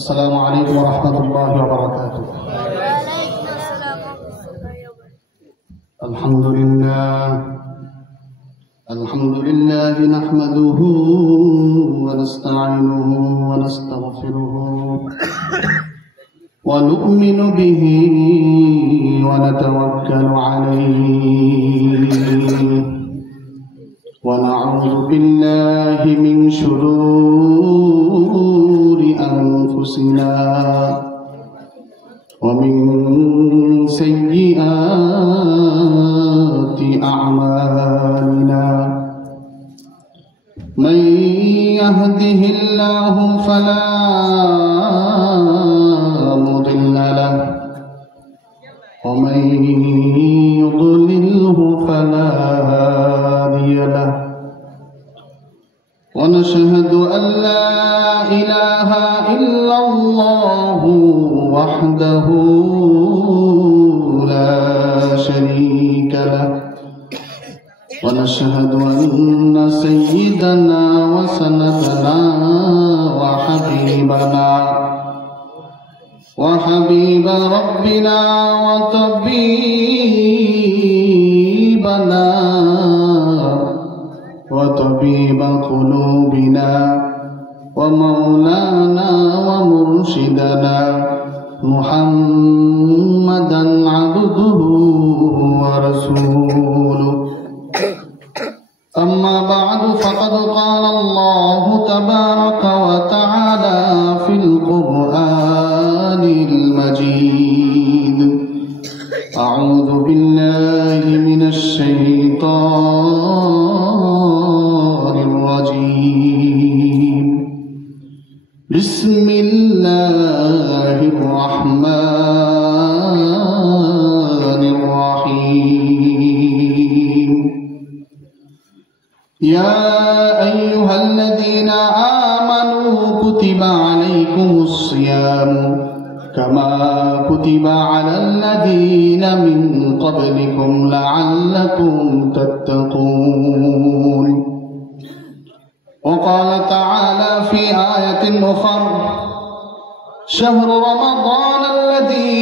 السلام عليكم ورحمة الله وبركاته. وعليكم السلام ورحمة الله وبركاته. الحمد لله نحمده ونستعينه ونستغفره ونؤمن به ونتوكل عليه ونعوذ بالله من شرور أنفسنا ومن سيئات أعمالنا من يهده الله فلا مضل له ومن يضلله فلا هادي له ونشهد أن لا إله إلا الله وحده لا شريك له ونشهد أن سيدنا وسندنا وحبيب ربنا وطبيب قلوبنا ومولانا ومرشدنا محمدا عبده ورسوله. أما بعد فقد قال الله تبارك وتعالى في القرآن المجيد: أعوذ بالله من الشيطان الرجيم. بسم الله الرحمن الرحيم. يا أيها الذين آمنوا كتب عليكم الصيام كما كتب على الذين من قبلكم لعلكم تتقون. وقال تعالى في آية أخرى: شهر رمضان الذي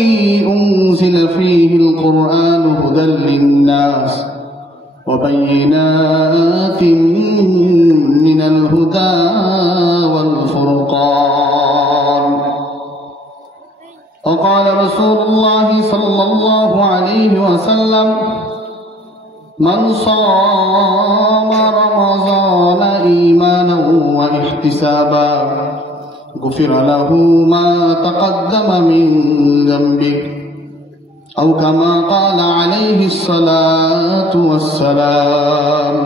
أنزل فيه القرآن هدى للناس وبينات من الهدى والفرقان. وقال رسول الله صلى الله عليه وسلم: من صام رمضان إيمانا واحتسابا غفر له ما تقدم من ذنبه، أو كما قال عليه الصلاة والسلام.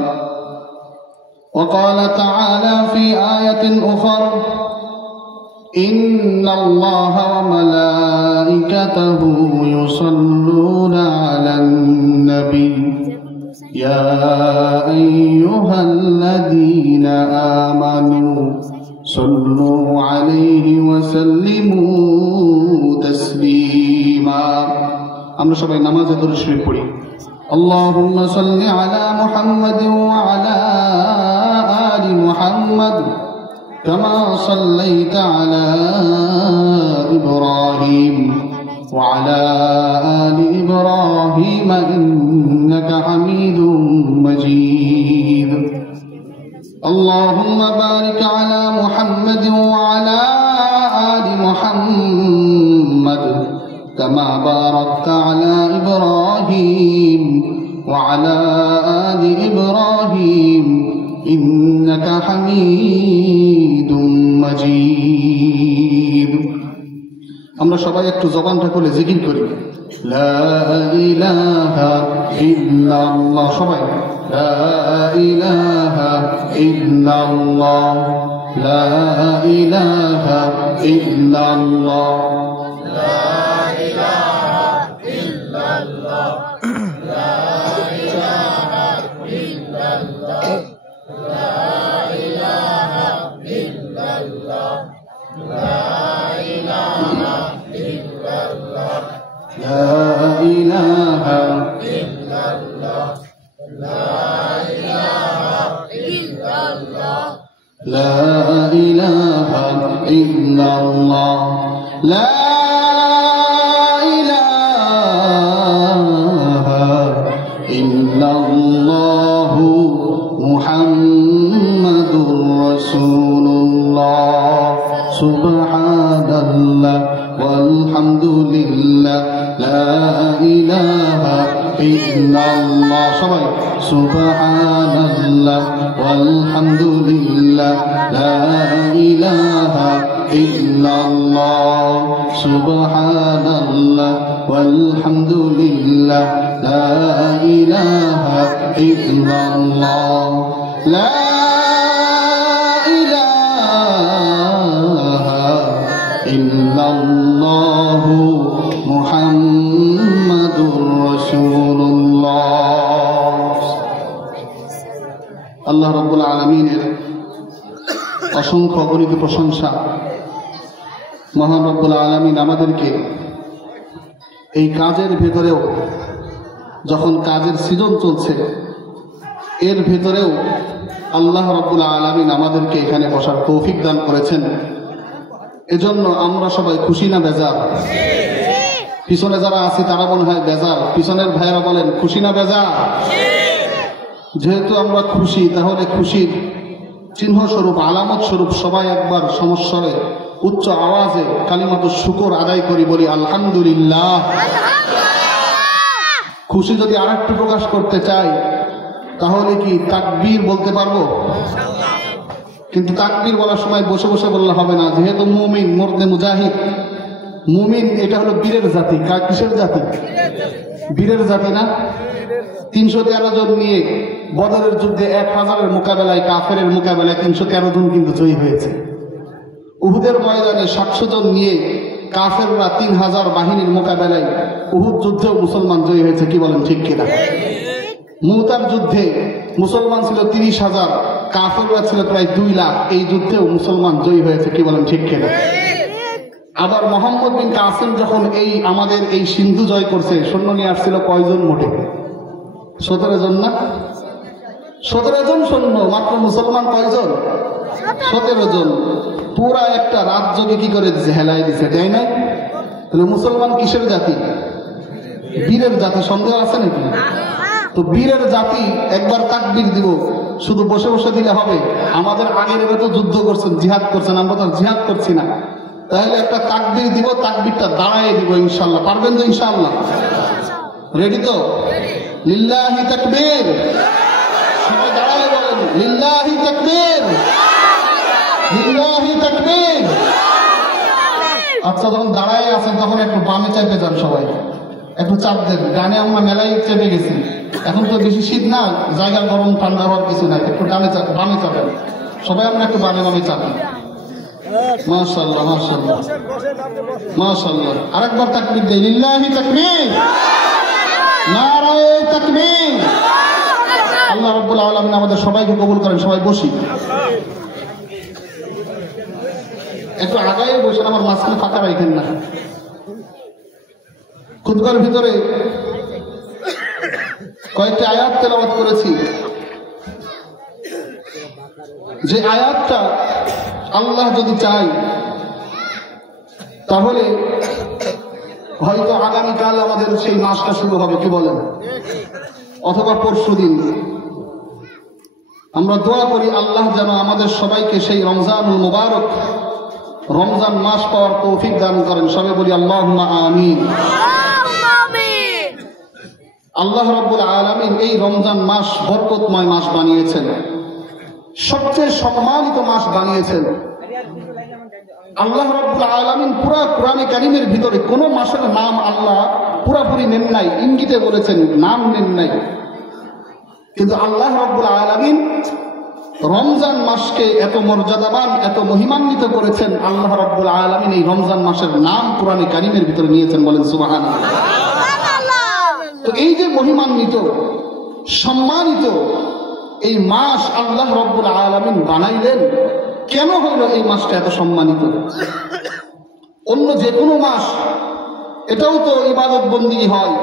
وقال تعالى في آية أخرى: إن الله وملائكته يصلون على النبي يا أيها الذين آمنوا صلوا عليه وسلموا تسليما. আমরা সবাই নামাজে দরুদ শরীফ পড়ি। আল্লাহুম্মা সাল্লি আলা মুহাম্মাদিন ওয়া আলা আলি মুহাম্মাদ কামা সাল্লাইতা আলা ইব্রাহিম ওয়া আলা আলি ইব্রাহিম ইন্নাকা হামিদুম মাজিদ। আল্লাহুম্মা বারিক আলা মুহাম্মাদিন ওয়া আলা আলি মুহাম্মাদ كما باركت على إبراهيم وعلى آل إبراهيم إنك حميد مجيد. আমরা সবাই একটু জবানটা খুলে জিকির করি: লা ইলাহা ইল্লাল্লাহ। সবাই লা ইলাহা ইল্লাল্লাহ, লা ইলাহা ইল্লাল্লাহ, লা ইলাহা ইল্লাল্লাহ, লা ইলাহা ইল্লাল্লাহ, লা ইলাহা ইল্লাল্লাহ, লা ইলাহা ইল্লাল্লাহ, লা ইলাহা ইল্লাল্লাহ, লা ইলাহা ইল্লাল্লাহ, لا إله إلا الله ইল্লাল্লাহ লা ইলাহা ইল্লাল্লাহু মুহাম্মাদুর রাসূলুল্লাহ সুবহানাল্লাহ walhamdulillah la ilaha illallah সবাই subhanallah walhamdulillah la ilaha illallah subhanallah walhamdulillah la ilaha illallah la ইল্লাল্লাহু মুহাম্মাদুর রাসূলুল্লাহ। আল্লাহ রাব্বুল আলামিনের অসংখ্য অগণিত প্রশংসা। মহান রাব্বুল আলামিন আমাদেরকে এই কাজের ভেতরেও, যখন কাজের সিজন চলছে এর ভেতরেও আল্লাহ রাব্বুল আলামিন আমাদেরকে এখানে বসার তৌফিক দান করেছেন। এজন্য আমরা সবাই খুশি না বেজার? পিছনে যারা আছি তারা মনে হয় বেজার, পিছনের ভাইয়েরা বলেন খুশি না বেজার? যেহেতু আমরা খুশি, তাহলে খুশির চিহ্ন স্বরূপ, আলামত স্বরূপ সবাই একবার সমস্বরে উচ্চ আওয়াজে কালিমাতুশ শুকর আদায় করি, বলি আলহামদুলিল্লাহ। খুশি যদি আরেকটু প্রকাশ করতে চাই তাহলে কি তাকবীর বলতে পারবো? কিন্তু তাকবীর বলার সময় বসে বসে বললে হবে না, যেহেতু মুমিন, মর্দে মুজাহিদ, মুমিন এটা হলো বীরের জাতি। কিসের জাতি? বীরের জাতি না? 313 জন নিয়ে বদরের যুদ্ধে 1000-এর মোকাবেলায়, কাফেরের মোকাবেলায় 313 জন কিন্তু জয়ী হয়েছে। উহুদের ময়দানে 700 জন নিয়ে কাফেররা 3000 বাহিনীর মোকাবেলায় উহুদ যুদ্ধেও মুসলমান জয়ী হয়েছে। কি বলেন, ঠিক কিনা? মুতার যুদ্ধে মুসলমান ছিল 30,000, কাফেররা ছিল প্রায় 2 লাখ। এই যুদ্ধেও মুসলমান জয়ী হয়েছে। কি বলেন, ঠিক কিনা? আবার মোহাম্মদ বিন কাসিম যখন আমাদের এই সিন্ধু জয় করছে, সৈন্য নিয়ে আসছিল কয়জন? মোটে 17 জন না? 17 জন সৈন্য, মাত্র মুসলমান কয়জন? 17 জন। পুরা একটা রাজ্যকে কি করে দিছে? হেলাই দিছে, তাই না? তাহলে মুসলমান কিসের জাতি? বীরের জাতি। সন্দেহ আছে নাকি? তো বীরের জাতি। একবার তাকবীর দিব, শুধু বসে বসে দিলে হবে? আমাদের আগের তো যুদ্ধ করছেন, জিহাদ করছেন, আমরা তো জিহাদ করছি না। তাহলে একটা তাকবীর দিব, তাকবীরটা দাঁড়ায় দিব ইনশাআল্লাহ। পারবেন তো ইনশাআল্লাহ? রেডি তো? লিল্লাহি তাকবীর। সবাই দাঁড়ায় বলেন লিল্লাহি তাকবীর, লিল্লাহি তাকবীর। আচ্ছা, যখন দাঁড়ায় আছেন তখন একটু বামে চাপে যান, সবাই একটু চাপ দেন। ডানে আমরা মেলায় চেপে গেছি, এখন তো বেশি শীত না, জায়গা গরম ঠান্ডা হওয়ার কিছু নাই, একটু ডানে বামে চাপেন সবাই। আমরা একটু বামে বামে চাপেন। মাশাআল্লাহ, মাশাআল্লাহ, মাশাআল্লাহ। আরেকবার তাকবীর দেই, লিল্লাহি তাকবীর, নারায়ে তাকবীর। আল্লাহ রাব্বুল আলামিন আমাদের সবাইকে কবুল করেন। সবাই বসি, একটু আগায় বসেন, আমার মাঝখানে ফাঁকা রাখেন না। খুতবার ভিতরে কয়েকটি আয়াত তেলাওয়াত করেছি, যে আয়াতটা আল্লাহ যদি চাই তাহলে হয়তো আগামীকাল আমাদের সেই মাসটা শুরু হবে। কি বলেন? অথবা পরশুদিন। আমরা দোয়া করি আল্লাহ যেন আমাদের সবাইকে সেই রমজানুল মুবারক, রমজান মাস পাওয়ার তৌফিক দান করেন। সবাই বলি আল্লাহুম্মা আমিন। আল্লাহ রাব্বুল আলামিন এই রমজান মাস বরকতময় মাস বানিয়েছেন, সবচেয়ে সম্মানিত মাস বানিয়েছেন। আল্লাহ রাব্বুল আলামিন পুরা কোরআনে কারীমের ভিতরে কোন মাসের নাম আল্লাহ পুরাপুরি নেন নাই, ইঙ্গিতে বলেছেন, নাম নেন নাই। কিন্তু আল্লাহ রাব্বুল আলামিন রমজান মাসকে এত মর্যাদাবান, এত মহিমান্বিত করেছেন। আল্লাহ রাব্বুল আলামিন এই রমজান মাসের নাম কোরআনে কারীমের ভিতরে নিয়েছেন। বলেন সুবহানাল্লাহ। তো এই যে মহিমান্বিত, সম্মানিত এই মাস আল্লাহ রাব্বুল আলামিন বানাইলেন, কেন হলো এই মাসটা এত সম্মানিত? অন্য যে কোনো মাস, এটাও তো ইবাদত বন্দেগী হয়,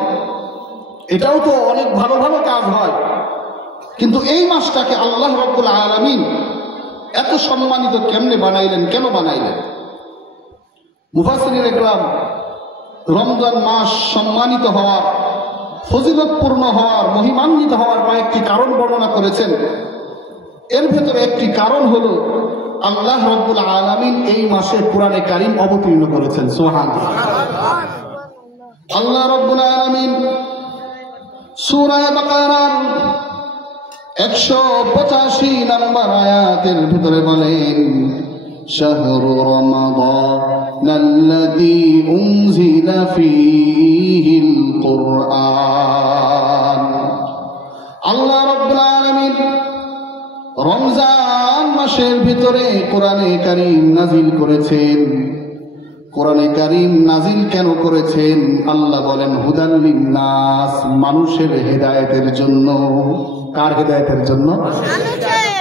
এটাও তো অনেক ভালো ভালো কাজ হয়, কিন্তু এই মাসটাকে আল্লাহ রাব্বুল আলামিন এত সম্মানিত কেমনে বানাইলেন? কেন বানাইলেন? মুফাসসিরিন ইকরাম রমজান মাস সম্মানিত হওয়ার, ফজিলতপূর্ণ হওয়ার, মহিমান্বিত হওয়ার কয়েকটি কারণ বর্ণনা করেছেন। এর ভেতরে একটি কারণ হলো আল্লাহ রাব্বুল আলামিন এই মাসে কোরআনে কারীম অবতীর্ণ করেছেন। সুবহানাল্লাহ। আল্লাহ রাব্বুল আলামিন সূরা বাকারার 185 নম্বর আয়াতের ভিতরে বলেন, শাহরু রমাদানাল্লাযী উনজিলা ফীহিল কুরআন। আল্লাহ রাব্বুল আলামিন রমজান মাসের ভিতরে কোরআনে কারীম নাজিল করেছেন। কোরআনে কারীম নাজিল কেন করেছেন? আল্লাহ বলেন হুদাল লিন্নাস, মানুষের হেদায়েতের জন্য। কার হেদায়েতের জন্য?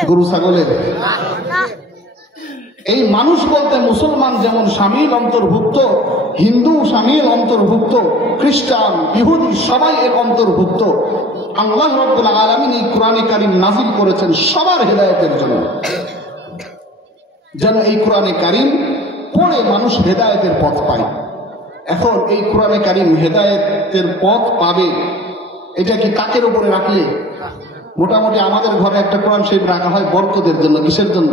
গরু ছাগলের। এই মানুষ বলতে মুসলমান যেমন শামিল অন্তর্ভুক্ত, হিন্দু শামিল অন্তর্ভুক্ত, খ্রিস্টান, ইহুদি সবাই এর অন্তর্ভুক্ত। আল্লাহ রাব্বুল আলামিন এই কোরআনে কারীম নাজিল করেছেন সবার হেদায়েতের জন্য, যেন এই কোরআনে কারীম পড়ে মানুষ হেদায়েতের পথ পায়। এখন এই কোরআনে কারীম হেদায়েতের পথ পাবে, এটা কি কাকের উপরে রাখলে? মোটামুটি আমাদের ঘরে একটা কোরআন শরীফ রাখা হয় বরকতের জন্য। কিসের জন্য?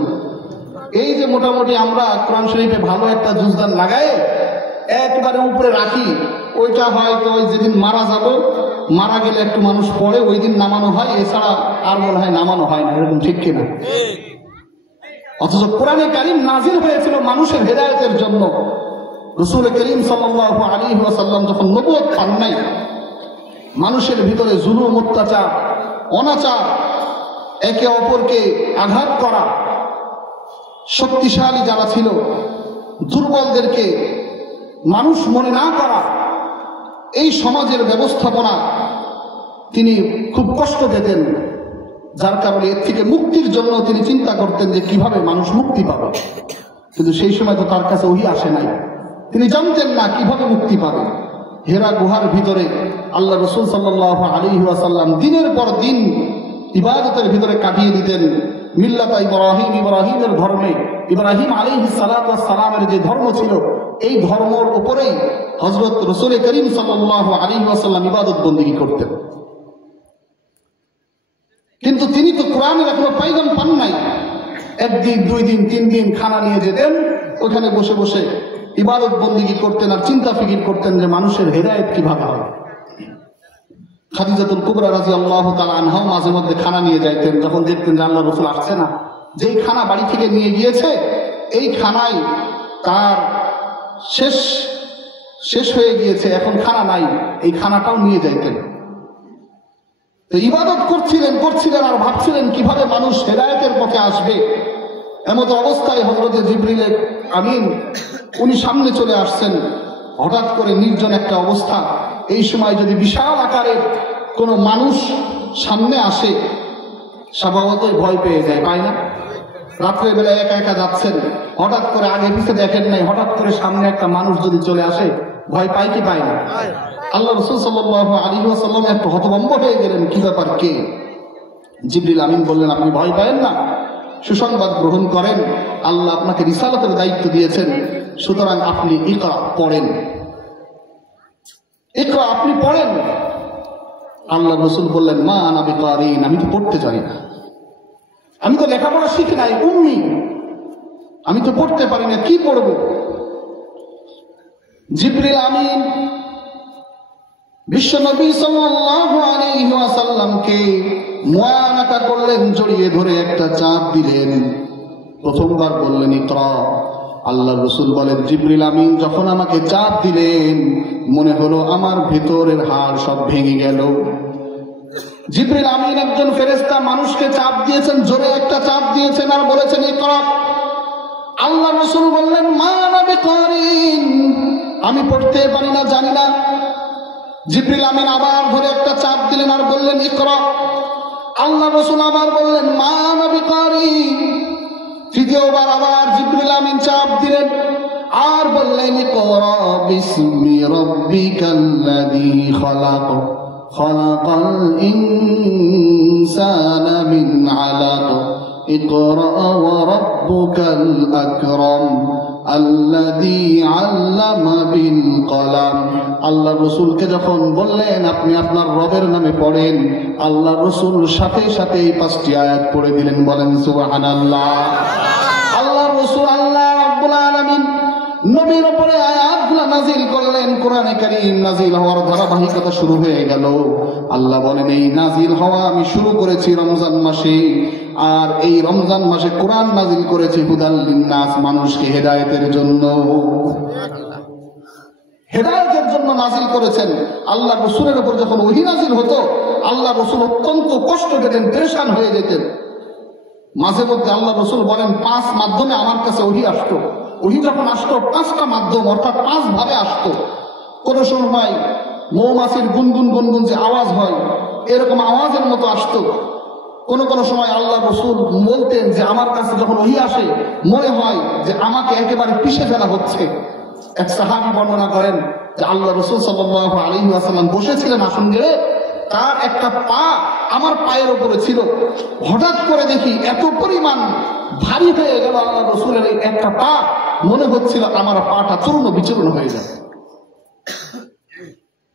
এই যে মোটামুটি আমরা কোরআন শরীফে ভালো একটা জুজদান লাগাই একবারে উপরে রাখি, ওইটা হয়তো ওই যেদিন মারা যাব, মারা গেলে একটু মানুষ পড়ে, ওই দিন নামানো হয়, এছাড়া আর মনে হয় নামানো হয় না। এরকম ঠিক কিনা? অথচ কোরআনে কারীম নাজিল হয়েছিল মানুষের হেদায়েতের জন্য। রাসূল করিম সাল্লাল্লাহু আলাইহি ওয়াসাল্লাম যখন নবুয়ত পান নাই, মানুষের ভিতরে জুলুম, অত্যাচার, অনাচার, একে অপরকে আঘাত করা, শক্তিশালী যারা ছিল দুর্বলদেরকে মানুষ মনে না করা, এই সমাজের ব্যবস্থাপনা তিনি খুব কষ্ট পেতেন। যার কারণে এর থেকে মুক্তির জন্য তিনি চিন্তা করতেন যে কিভাবে মানুষ মুক্তি পাবে। কিন্তু সেই সময় তো তার কাছে ওহী আসে নাই, তিনি জানতেন না কিভাবে মুক্তি পাবে। হেরা গুহার ভিতরে আল্লাহ রাসূল সাল্লাল্লাহু আলাইহি ওয়াসাল্লাম দিনের পর দিন ইবাদতের ভিতরে কাটিয়ে দিতেন। মিল্লাতা ইব্রাহিম, ইব্রাহিমের ধর্মে, ইব্রাহিম আলাইহিস সালাতু ওয়াস সালামের যে ধর্ম ছিল, এই ধর্মের উপরেই হযরত রাসূল করিম সাল্লাল্লাহু আলাইহি ওয়াসাল্লাম ইবাদত বন্দেগী করতেন। কিন্তু তিনি তো কোরআনের এখনো পাইগাম পান নাই। একদিন, দুই দিন, তিন দিন খানা নিয়ে যেতেন, ওখানে বসে বসে ইবাদত বন্দেগী করতেন আর চিন্তা ফিকির করতেন যে মানুষের হেদায়েত কিভাবে হবে। খাদিজাতুল কুবরা রাদিয়াল্লাহু তাআলা আনহা মাঝে মধ্যে খানা নিয়ে যাইতেন, যখন দেখতেন যে আল্লাহর রাসূল আসছে না, যেই খানা বাড়ি থেকে নিয়ে গিয়েছে এই খানায় তার শেষ হয়ে গিয়েছে, এখন খানা নাই, এই খানাটাও নিয়ে যাইতেন। তো ইবাদত করছিলেন আর ভাবছিলেন কিভাবে মানুষ হেদায়েতের পথে আসবে। এমত অবস্থায় হযরত জিবরিল আমিন উনি সামনে চলে আসছেন। হঠাৎ করে নির্জন একটা অবস্থা, এই সময় যদি বিশাল আকারের কোনো মানুষ সামনে আসে, স্বভাবতই ভয় পেয়ে যায়, পায় না? রাত্রের বেলায় একা একা যাচ্ছেন, হঠাৎ করে আগে পিছিয়ে দেখেন নাই, হঠাৎ করে সামনে একটা মানুষ যদি চলে আসে, ভয় পায় কি পায় না? আল্লাহ রাসূল সাল্লাল্লাহু আলাইহি ওয়াসাল্লাম একটু হতভম্ব হয়ে গেলেন, কি ব্যাপার, কে? জিবরিল আমিন বললেন, আপনি ভয় পাবেন না, সুসংবাদ গ্রহণ করেন, আল্লাহ আপনাকে রিসালাতের দায়িত্ব দিয়েছেন, সুতরাং আপনি ইকরা পড়েন, ইকরা আপনি পড়েন। আল্লাহ রাসূল বললেন, মা আনা বিকারিন, আমি তো পড়তে জানি না, আমি তো লেখাপড়া শিখি নাই, উম্মি, আমি তো পড়তে পারি না, কি পড়ব? জিবরিল আমিন বিশ্বনবী সাল্লাল্লাহু আলাইহি ওয়াসাল্লামকে মুআনাকা করলেন, জড়িয়ে ধরে একটা চাপ দিলেন, প্রথমবার বললেন ইকরা। আল্লাহ রাসূল বলেন, জিবরিল আমিন যখন আমাকে চাপ দিলেন, মনে হলো আমার ভেতরের হাড় সব ভেঙে গেল। জিবরিল আমিন একজন ফেরেশতা, মানুষকে চাপ দিয়েছেন, জোরে একটা চাপ দিয়েছেন আর বলেছেন ইকরা। আল্লাহ রাসূল বললেন, মা আনা বিকারিন, আমি পড়তে পারি না, জানি না। জিবরিল আমিন আবার ধরে একটা চাপ দিলেন আর বললেন ইকরা। আল্লাহ রাসূল আবার বললেন, মা আনা বিকারিন। তৃতীয়বার আবার জিবরিল আমিন চাপ দিলেন আর বললেন ইকরা বিসমি রাব্বিকাল্লাযী খালাক, খালাকাল ইনসানা মিন আলাক, ইকরা ওয়া রাব্বুকাল আকরাম, আল্লাযী আল্লামা বিল কলাম। আল্লাহ রাসূলকে যখন বললেন আপনি আপনার রবের নামে পড়েন, আল্লাহ রাসূল সাথে সাথে এই 5টি আয়াত পড়ে দিলেন। বলেন সুবহানাল্লাহ। আল্লাহ রাসূল আল্লাহ রাব্বুল আলামিন নবীর উপরে আয়াতগুলো নাজিল করলেন। কোরআনে কারীম নাজিল হওয়ার ধারাবাহিকতা শুরু হয়ে গেল। আল্লাহ বলেন এই নাজিল হওয়া আমি শুরু করেছি রমজান মাসে, আর এই রমজান মাসে কোরআন নাজিল করেছি হুদাল লিন্নাস, মানুষকে হেদায়েতের জন্য, হেদায়েতের জন্য নাজিল করেছেন। আল্লাহ রাসূলের উপর যখন ওহী নাজিল হতো, আল্লাহ রাসূল অত্যন্ত কষ্ট পেতেন, পেরেশান হয়ে যেতেন। মাঝে মধ্যে আল্লাহ রাসূল বলেন 5 মাধ্যমে আমার কাছে ওহী আসতো। ওহী যখন আসতো 5টা মাধ্যম, অর্থাৎ 5 ভাবে আসতো। কোন সময় মৌমাছির গুনগুন গুনগুন যে আওয়াজ হয়, এরকম আওয়াজের মতো আসতো। কোন কোন সময় আল্লাহ রাসূল বলতেন যে আমার কাছে যখন ওহী আসে মনে হয় যে আমাকে একেবারে পিষে ফেলা হচ্ছে। এক সাহাবী বর্ণনা করেন যে আল্লাহ রাসূল সাল্লাল্লাহু আলাইহি ওয়াসাল্লাম বসেছিলেন আসন গেড়ে, তার একটা পা আমার পায়ের উপরে ছিল। হঠাৎ করে দেখি এত পরিমাণ ভারী হয়ে গেল আল্লাহ রাসূলের এই একটা পা, মনে হচ্ছিল আমার পাটা চূর্ণ বিচূর্ণ হয়ে যাবে।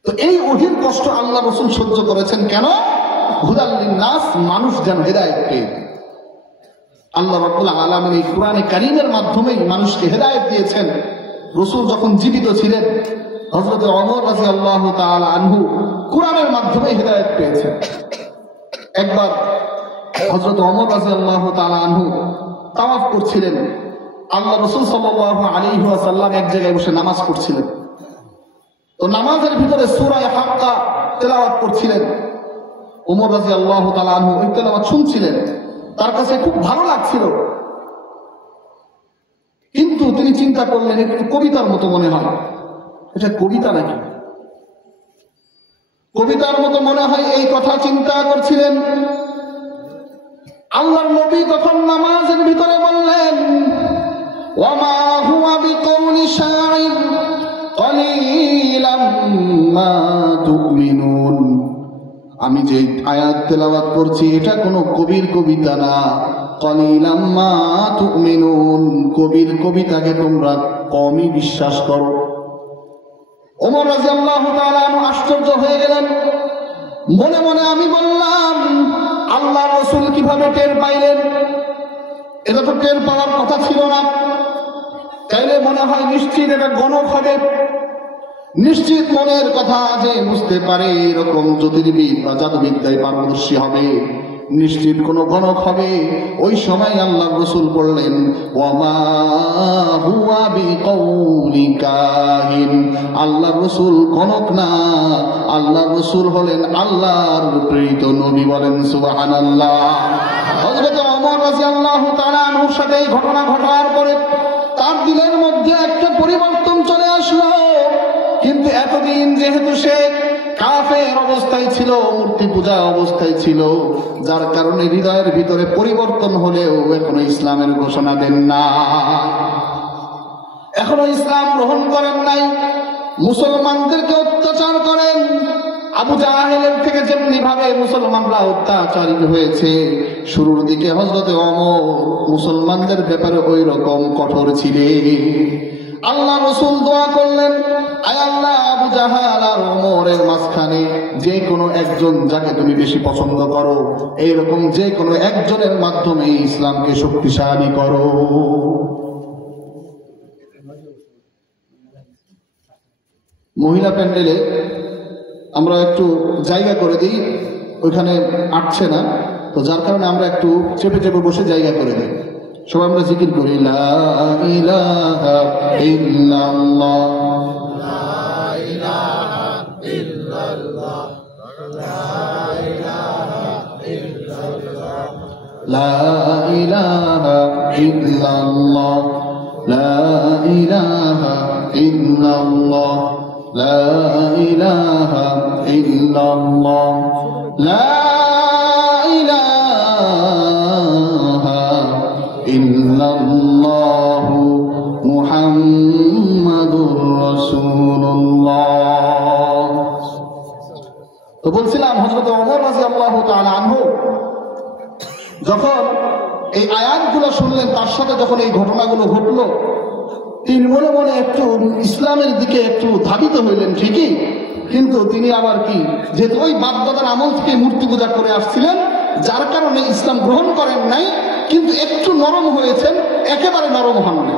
তো এই ওহীর কষ্ট আল্লাহ রাসূল সহ্য করেছেন কেন? হুদাল লিন্নাস, মানুষ যেন হেদায়েত পেয়ে। আল্লাহ রাব্বুল আলামিন এই কোরআনে কারীমের মাধ্যমেই মানুষকে হেদায়েত দিয়েছেন। রাসূল যখন জীবিত ছিলেন, হযরত ওমর রাদিয়াল্লাহু তাআলা আনহু কোরআনের মাধ্যমে হেদায়েত পেয়েছেন। একবার হযরত ওমর রাদিয়াল্লাহু তাআলা আনহু তাওয়াফ করছিলেন। আল্লাহ রাসূল সাল্লাল্লাহু আলাইহি ওয়াসাল্লাম এক জায়গায় বসে নামাজ পড়ছিলেন। তো নামাজের ভিতরে সূরা হাক্কা তেলাওয়াত করছিলেন। ওমর রাদিয়াল্লাহু তাআলা আনহু ওই তেলাওয়াত শুনছিলেন, তার কাছে খুব ভালো লাগছিল। কিন্তু তিনি চিন্তা করলেন একটু কবিতার মতো মনে হয়, এটা কবিতা নাকি, কবিতার মতো মনে হয়, এই কথা চিন্তা করছিলেন। আল্লাহর নবী তখন নামাজের ভিতরে বললেন ওয়ামা হুয়া বিকাউলি শাইর কলিলাম মা তুমিনুন। আমি যে আয়াত তেলাওয়াত করছি এটা কোনো কবির কবিতা না। কলিলাম মা তুমিনুন, কবির কবিতাকে তোমরা কমই বিশ্বাস করো। ওমর রাদিয়াল্লাহু তাআলা আশ্চর্য হয়ে গেলেন। মনে মনে আমি বললাম আল্লাহ রাসূল কিভাবে টের পাইলেন? এটা তো টের পাওয়ার কথা ছিল না। তাইলে মনে হয় নিশ্চিত এটা গণক হবে, নিশ্চিত মনের কথা যে বুঝতে পারে এরকম জ্যোতির্বিদ বা জাদুবিদ্যায় পারদর্শী হবে, নিশ্চিত কোন গণক হবে। ওই সময় আল্লাহ রাসূল বললেন ওয়ামা হুয়া বিকাউলি কাহিন, আল্লাহ রাসূল গণক না, আল্লাহ রাসূল হলেন আল্লাহর প্রেরিত নবী। বলেন সুবহানাল্লাহ। হযরত ওমর রাদিয়াল্লাহু তাআলা আনহুর সাথে এই ঘটনা ঘটার পরে তার দিলের মধ্যে একটা পরিবর্তন চলে আসলো। কিন্তু এতদিন যেহেতু সে কাফের অবস্থায় ছিল, মূর্তি পূজা অবস্থায় ছিল, যার কারণে হৃদয়ের ভিতরে পরিবর্তন হলেও এখনো ইসলামের ঘোষণা দেন না, এখনো ইসলাম গ্রহণ করেন নাই। মুসলমানদেরকে অত্যাচার করেন। আবু জাহেলের থেকে যেমনি ভাবে মুসলমানরা অত্যাচারিত হয়েছে, শুরুর দিকে হযরতে ওমর মুসলমানদের ব্যাপারে ওই রকম কঠোর ছিলেন। আল্লাহ রাসূল দোয়া করলেন, আয় আল্লাহ, আবু জাহাল আর ওমরের মাঝখানে যে কোনো একজন যাকে তুমি বেশি পছন্দ করো, এইরকম যে কোনো একজনের মাধ্যমে ইসলামকে শক্তিশালী করো। মহিলা প্যান্ডেলে আমরা একটু জায়গা করে দিই, ওইখানে আটছে না, তো যার কারণে আমরা একটু চেপে চেপে বসে জায়গা করে দিই। সবাই আমরা জিকির করি লা ইলাহা ইল্লাল্লাহ, লা ইলাহা ইল্লাল্লাহ, লা ইলাহা ইল্লাল্লাহ, লা ইলাহা ইল্লাল্লাহ, লা ইলাহা ইল্লাল্লাহ, লা ইলাহা ইল্লাল্লাহ, লা ইলাহা ইল্লাল্লাহু মুহাম্মাদুর রাসূলুল্লাহ। তো বলছিলাম হযরত ওমর রাদিয়াল্লাহু তাআলা আনহু যখন এই আয়াতগুলো শুনলেন, তার সাথে যখন এই ঘটনাগুলো ঘটলো, তিনি মনে মনে একটু ইসলামের দিকে একটু ধাবিত হইলেন ঠিকই, কিন্তু তিনি আবার কি, যেহেতু ওই বাপদাদার আমল থেকে মূর্তি পূজা করে আসছিলেন, যার কারণে ইসলাম গ্রহণ করেন নাই, কিন্তু একটু নরম হয়েছেন, একেবারে নরম হন না।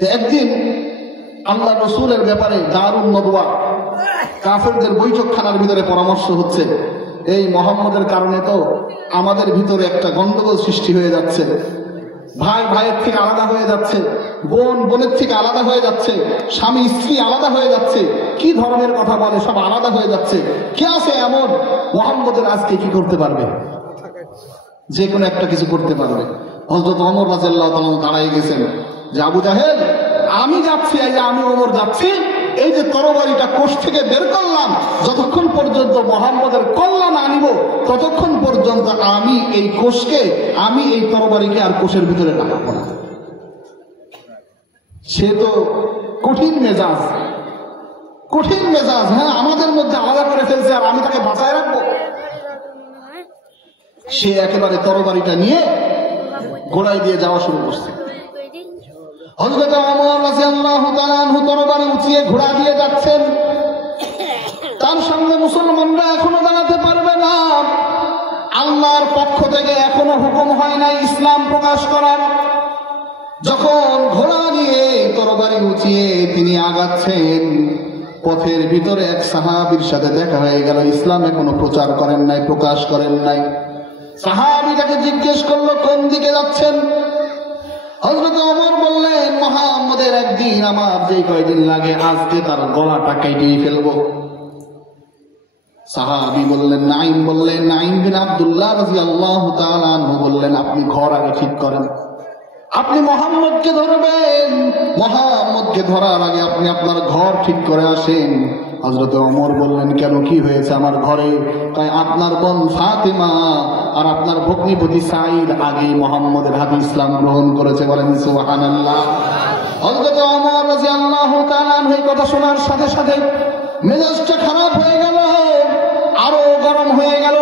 একদিন আল্লাহ রসুলের ব্যাপারে দারুন নদওয়া, কাফেরদের বৈঠকখানার ভিতরে পরামর্শ হচ্ছে, এই মোহাম্মদের কারণে তো আমাদের ভিতরে একটা গন্ডগোল সৃষ্টি হয়ে যাচ্ছে, ভাই ভাইয়ের থেকে আলাদা হয়ে যাচ্ছে, বোন বোনের থেকে আলাদা হয়ে যাচ্ছে, স্বামী স্ত্রী আলাদা হয়ে যাচ্ছে, কি ধর্মের কথা বলে সব আলাদা হয়ে যাচ্ছে, কে আছে এমন মোহাম্মদের আজকে কি করতে পারবে, যে কোনো একটা কিছু করতে পারবে। হযরত ওমর রাদিয়াল্লাহু তাআলা দাঁড়াই গেছেন যে আবু জাহেল, আমি যাচ্ছি, এই যে আমি ওমর যাচ্ছি, এই যে তরবারিটা কোষ থেকে বের করলাম, যতক্ষণ পর্যন্ত মোহাম্মদের কল্যাণ আনিব ততক্ষণ পর্যন্ত আমি এই কোষকে, আমি এই তরবারিকে আর কোষের ভিতরে রাখবো না। সে তো কঠিন মেজাজ, কঠিন মেজাজ, হ্যাঁ আমাদের মধ্যে আলাদা করে ফেলছে আর আমি তাকে বাঁচায় রাখবো। সে একেবারে তরবারিটা নিয়ে গোড়ায় দিয়ে যাওয়া শুরু করছে। হযরত ওমর রাদিয়াল্লাহু তাআলা আনহু তরবারি উঁচিয়ে ঘোড়া দিয়ে যাচ্ছেন, তার সামনে মুসলমানরা এখনো দাঁড়াতে পারবে না, আল্লাহর পক্ষ থেকে এখনো হুকুম হয় নাই ইসলাম প্রকাশ করার। যখন ঘোড়া দিয়ে তরবারি উঁচিয়ে তিনি আগাচ্ছেন, পথের ভিতরে এক সাহাবীর সাথে দেখা হয়ে গেল, ইসলাম এখনো প্রচার করেন নাই, প্রকাশ করেন নাই। সাহাবী তাকে জিজ্ঞেস করলো কোন দিকে যাচ্ছেন? হযরত ওমর বললেন, মুহাম্মদের একদিন আমার যে কয়দিন লাগে আজকে তার গলাটা কেটে ফেলবো। সাহাবী বললেন, নাঈম বললেন, নাঈম বিন আব্দুল্লাহ রাদিয়াল্লাহু তাআলা আনহু বললেন, আপনি ঘর আগে ঠিক করেন, আপনি মুহাম্মদকে ধরবেন, মুহাম্মদকে ধরার আগে আপনি আপনার ঘর ঠিক করে আসেন। হযরত ওমর বললেন, কেন কি হয়েছে আমার ঘরে? তাই আপনার বোন ফাতেমা আর আপনার ভগ্নিপতি সাঈদ আগে মুহাম্মদের হাতে ইসলাম গ্রহণ করেছে, বলেন সুবহানাল্লাহ। হযরত ওমর রাদিয়াল্লাহু তাআলা এই কথা শোনার সাথে সাথে মেজাজটা খারাপ হয়ে গেল, আরো গরম হয়ে গেল।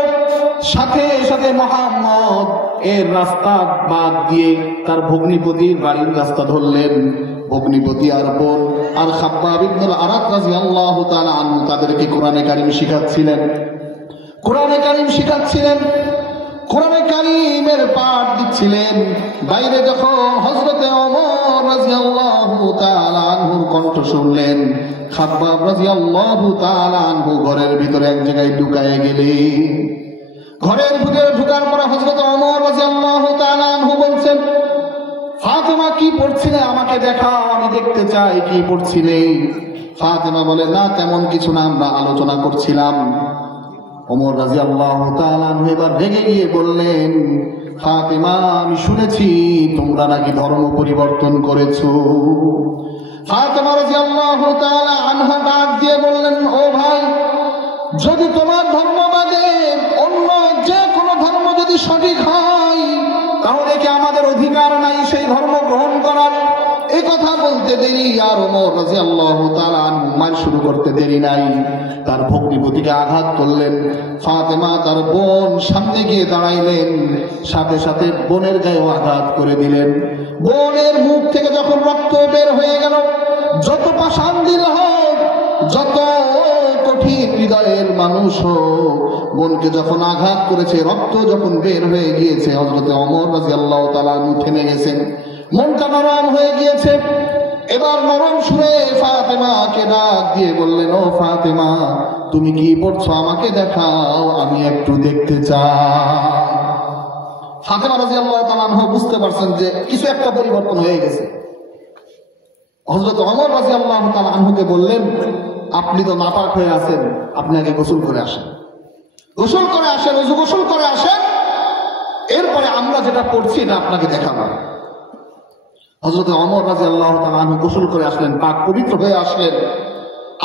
সাথে সাথে মুহাম্মদ এর রাস্তা বাদ দিয়ে তার ভগ্নিপতির বাড়ির রাস্তা ধরলেন। ভগ্নিপতি আর বোন আর খাব্বাব ইবনুল আরাত রাদিয়াল্লাহু তাআলা আনহু তাদেরকে কোরআনে কারীম শিখাচ্ছিলেন, কোরআনে কারীম শিখাচ্ছিলেন, কোরআনে কারীমের পাঠ দিচ্ছিলেন। বাইরে যখন হযরতে ওমর রাদিয়াল্লাহু তাআলা আনহুর কণ্ঠ শুনলেন, খাব্বাব রাদিয়াল্লাহু তাআলা আনহু ঘরের ভিতরে এক জায়গায় লুকায়ে গেলেন। ঘরের ভিতরে ঢোকার পরে হযরত ওমর রাদিয়াল্লাহু তাআলা আনহু বলছেন, ফাতেমা কি পড়ছিলে আমাকে দেখাও, আমি দেখতে চাই কি পড়ছিলে। ফাতেমা বলে, না তেমন কিছু না, আমরা আলোচনা করছিলাম। ওমর রাদিয়াল্লাহু তাআলা আনহু এবার রেগে গিয়ে বললেন, ফাতেমা আমি শুনেছি তোমরা নাকি ধর্ম পরিবর্তন করেছো। ফাতেমা রাদিয়াল্লাহু তাআলা আনহা ডাক দিয়ে বললেন, ও ভাই, যদি তোমার ধর্ম বাদে অন্য যে কোনো ধর্ম যদি সঠিক হয় তাহলে কি আমাদের অধিকার নাই সেই ধর্ম গ্রহণ করার? এই কথা বলতে দেরি আর ওমর রাদিয়াল্লাহু তাআলা আনহু মার শুরু করতে দেরি নাই, তার ভগ্নিপতিকে আঘাত করলেন। ফাতেমা তার বোন সামনে গিয়ে দাঁড়াইলেন, সাথে সাথে বোনের গায়েও আঘাত করে দিলেন। বোনের মুখ থেকে যখন রক্ত বের হয়ে গেল, যত পাষাণ দিল হোক, যত কঠিন হৃদয়ের মানুষ হোক, বোনকে যখন আঘাত করেছে, রক্ত যখন বের হয়ে গিয়েছে, হযরতে ওমর রাদিয়াল্লাহু তাআলা আনহু থেমে গেছেন, মনটা নরম হয়ে গিয়েছে। এবার নরম সুরে ফাতেমাকে ডাক দিয়ে বললেন, ও ফাতেমা তুমি কি পড়ছো আমাকে দেখাও, আমি একটু দেখতে চাই। ফাতেমা রাদিয়াল্লাহু তাআলা আনহা বুঝতে পারছেন যে কিছু একটা পরিবর্তন হয়ে গেছে। হযরত ওমর রাদিয়াল্লাহু তাআলা আনহুকে বললেন, আপনি তো নাপাক হয়ে আছেন, আপনি আগে গোসল করে আসেন, গোসল করে আসেন, ওযু গোসল করে আসেন, এরপরে আমরা যেটা পড়ছি এটা আপনাকে দেখাবো। হযরত ওমর রাদিয়াল্লাহু তাআলা আনহু গোসল করে আসলেন, পাক পবিত্র হয়ে আসলেন।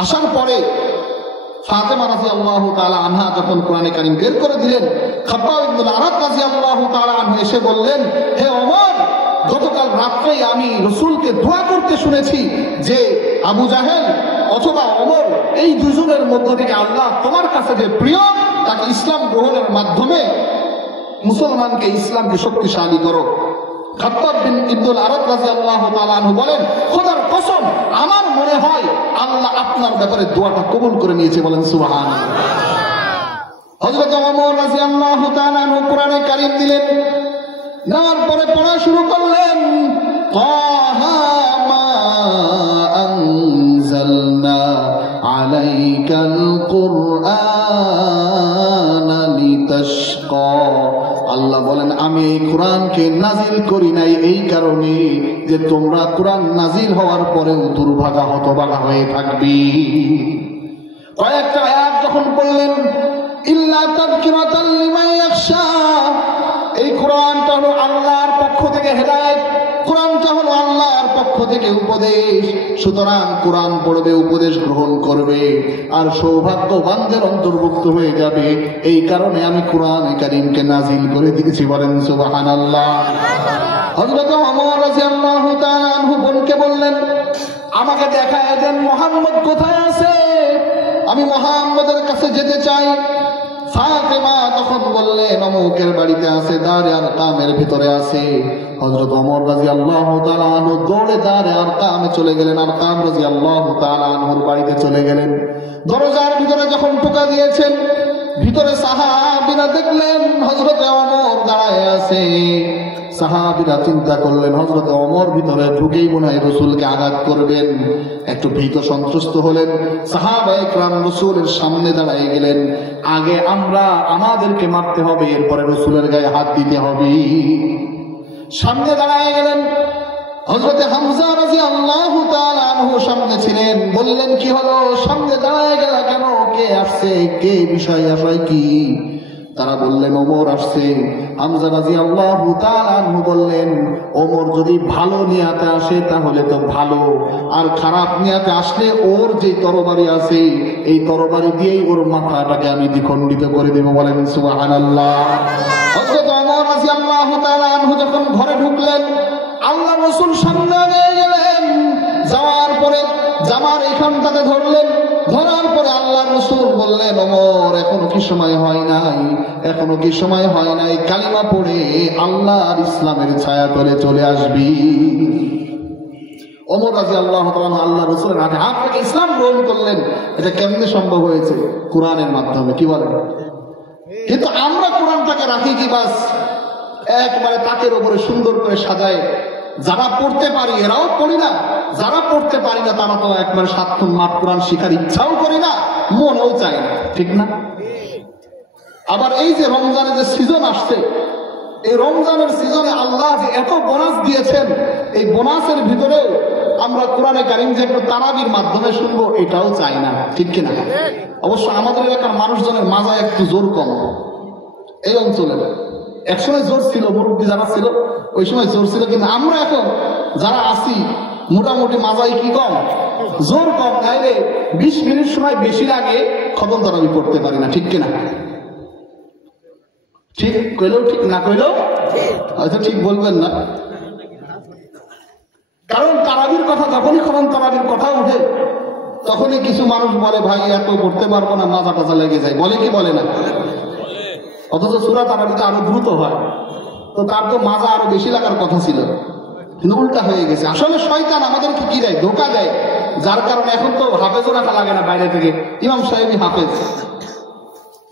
আসার পরে ফাতেমা রাদিয়াল্লাহু তাআলা আনহা যখন কোরআনে কারীম বের করে দিলেন, খাব্বাব ইবনুল আরাত রাদিয়াল্লাহু তাআলা আনহু এসে বললেন, হে ওমর, গতকাল রাত্রেই আমি রাসূলকে দোয়া করতে শুনেছি যে আবু জাহেল অথবা ওমর এই দুজনের মধ্য থেকে আল্লাহ তোমার কাছে যে প্রিয় তাকে ইসলাম গ্রহণের মাধ্যমে মুসলমানকে ইসলামকে শক্তিশালী করো। খাত্তাব বিন ইবনুল আরাদ রাদিয়াল্লাহু তাআলা আনহু বলেন, খোদার কসম আমার মনে হয় আল্লাহ আপনার ব্যাপারে দোয়াটা কবুল করে নিয়েছে, বলেন সুবহানাল্লাহ। হযরত ওমর রাদিয়াল্লাহু তাআলা আনহু কোরআনে কারীম দিলেন, নেওয়ার পরে পড়া শুরু করলেন, তাহা মা আনজালনা আলাইকাল কুরআনা লিতাশকা। আল্লাহ বলেন, আমি এই কোরআনকে নাজিল করি নাই এই কারণে যে তোমরা কোরআন নাজিল হওয়ার পরেও দুর্ভাগা হতভাগা হয়ে থাকবি। কয়েকটা আয়াত যখন পড়লেন, ইল্লা তাযকিরাতাল লিমান ইয়াখশা, এই কোরআনটা হলো আল্লাহর পক্ষ থেকে হেদায়েত, কোরআনটা হলো আল্লাহর পক্ষ থেকে উপদেশ। সুতরাং কোরআন পড়বে, উপদেশ গ্রহণ করবে আর সৌভাগ্যবানদের অন্তর্ভুক্ত হয়ে যাবে। এই কারণে আমি কোরআনে কারীমকে নাজিল করে দিয়েছি, বলেন সুবহানাল্লাহ। হযরত ওমর রাদিয়াল্লাহু তাআলা আনহু বোনকে বললেন, আমাকে দেখায় দেন মুহাম্মদ কোথায় আছে, আমি মুহাম্মদের কাছে যেতে চাই। ফাতেমা তখন বললেন, অমুকের বাড়িতে আছে, দারে আরকামের ভিতরে আছে। হযরত ওমর রাদিয়াল্লাহু তাআলা আনহু দৌড়ে দারে আরকামে চলে গেলেন, আরকাম রাদিয়াল্লাহু তাআলা আনহুর বাড়িতে চলে গেলেন। দরজার ভিতরে যখন টোকা দিয়েছেন, ভিতরে সাহাবীরা দেখলেন হযরত ওমর দাঁড়ায় আছে। সাহাবীরা চিন্তা করলেন হযরত ওমর ভিতরে ঢুকেই মনে হয় রাসূলকে আঘাত করবেন, একটু ভীত সন্ত্রস্ত হলেন। সাহাবায়ে কেরাম রাসূলের সামনে দাঁড়ায় গেলেন, আগে আমরা আমাদেরকে মারতে হবে, এরপরে রাসূলের গায়ে হাত দিতে হবে। সামনে দাঁড়ায় গেলেন। হযরত হামজা রাদিয়াল্লাহু তাআলা আনহু সামনে ছিলেন। বললেন, কি হলো, সামনে দাঁড়ায় গেল কেন, কে আসছে, কে বিষয় আশয় কি? তারা বললেন, ওমর আসছে। হামজা রাদিয়াল্লাহু তাআলা আনহু বললেন, ওমর যদি ভালো নিয়াতে আসে তাহলে তো ভালো, আর খারাপ নিয়াতে আসলে ওর যে তরবারি আছে এই তরবারি দিয়েই ওর মাথাটাকে আমি দ্বিখণ্ডিত করে দেব, বলেন সুবহানাল্লাহ। হযরত ওমর রাদিয়াল্লাহু তাআলা আনহু যখন ঘরে ঢুকলেন, আল্লাহ রাসূল সামনে নিয়ে গেলেন। যাওয়ার পরে জামার এখানটাতে ধরলেন, ধরার পরে আল্লাহ রাসূল বললেন, ওমর এখনো কি সময় হয় নাই, এখনো কি সময় হয় নাই, কালিমা পড়ে আল্লাহ আর ইসলামের ছায়া তলে চলে আসবি। ওমর রাদিয়াল্লাহু তাআলা আল্লাহ রাসূলের হাতে হাত রেখে ইসলাম গ্রহণ করলেন। এটা কেমনে সম্ভব হয়েছে? কোরআনের মাধ্যমে, কি বলেন? কিন্তু আমরা কোরআনটাকে রাখি কি বাস একবারে তাকের উপরে সুন্দর করে সাজায়, যারা পড়তে পারি এরাও পড়ি না, যারা পড়তে পারি না তারা তো একবারে সাতক্ষণ মাঠ কোরআন শিখার ইচ্ছাও করি না, মনেও চাই না, ঠিক না? আবার এই যে রমজানের যে সিজন আসছে, এই রমজানের সিজনে আল্লাহ যে এত বোনাস দিয়েছেন, এই বোনাসের ভিতরেও আমরা কোরআনে কারীম যে একটু তারাবির মাধ্যমে শুনবো এটাও চাই না, ঠিক কিনা? অবশ্য আমাদের এলাকার মানুষজনের মাজায় একটু জোর কম এই অঞ্চলে। একসময় জোর ছিল, মুরব্বী যারা ছিল ওই সময় জোর ছিল, কিন্তু আমরা এখন যারা আছি মোটামুটি মাজায় কি কম, জোর কম। তাইলে 20 মিনিট সময় বেশি লাগে, খতম তারাবি পড়তে পারি না, ঠিক কিনা? ঠিক কইলেও ঠিক, না কইলেও হয়তো ঠিক বলবেন না। কারণ তারাবির কথা যখনই খতম তারাবির কথা উঠে তখনই কিছু মানুষ বলে, ভাই এত পড়তে পারবো না, মাজা টাজা লেগে যায়, বলে কি বলে না? অথচ সূরা তারাবিতে আরো দ্রুত হয়, তো তার তো মাজা আরো বেশি লাগার কথা ছিল, কিন্তু উল্টা হয়ে গেছে। আসলে শয়তান আমাদেরকে কি দেয়, ধোঁকা দেয়, যার কারণে এখন তো হাফেজও রাখা লাগে না, বাইরে থেকে ইমাম সাহেবই হাফেজ,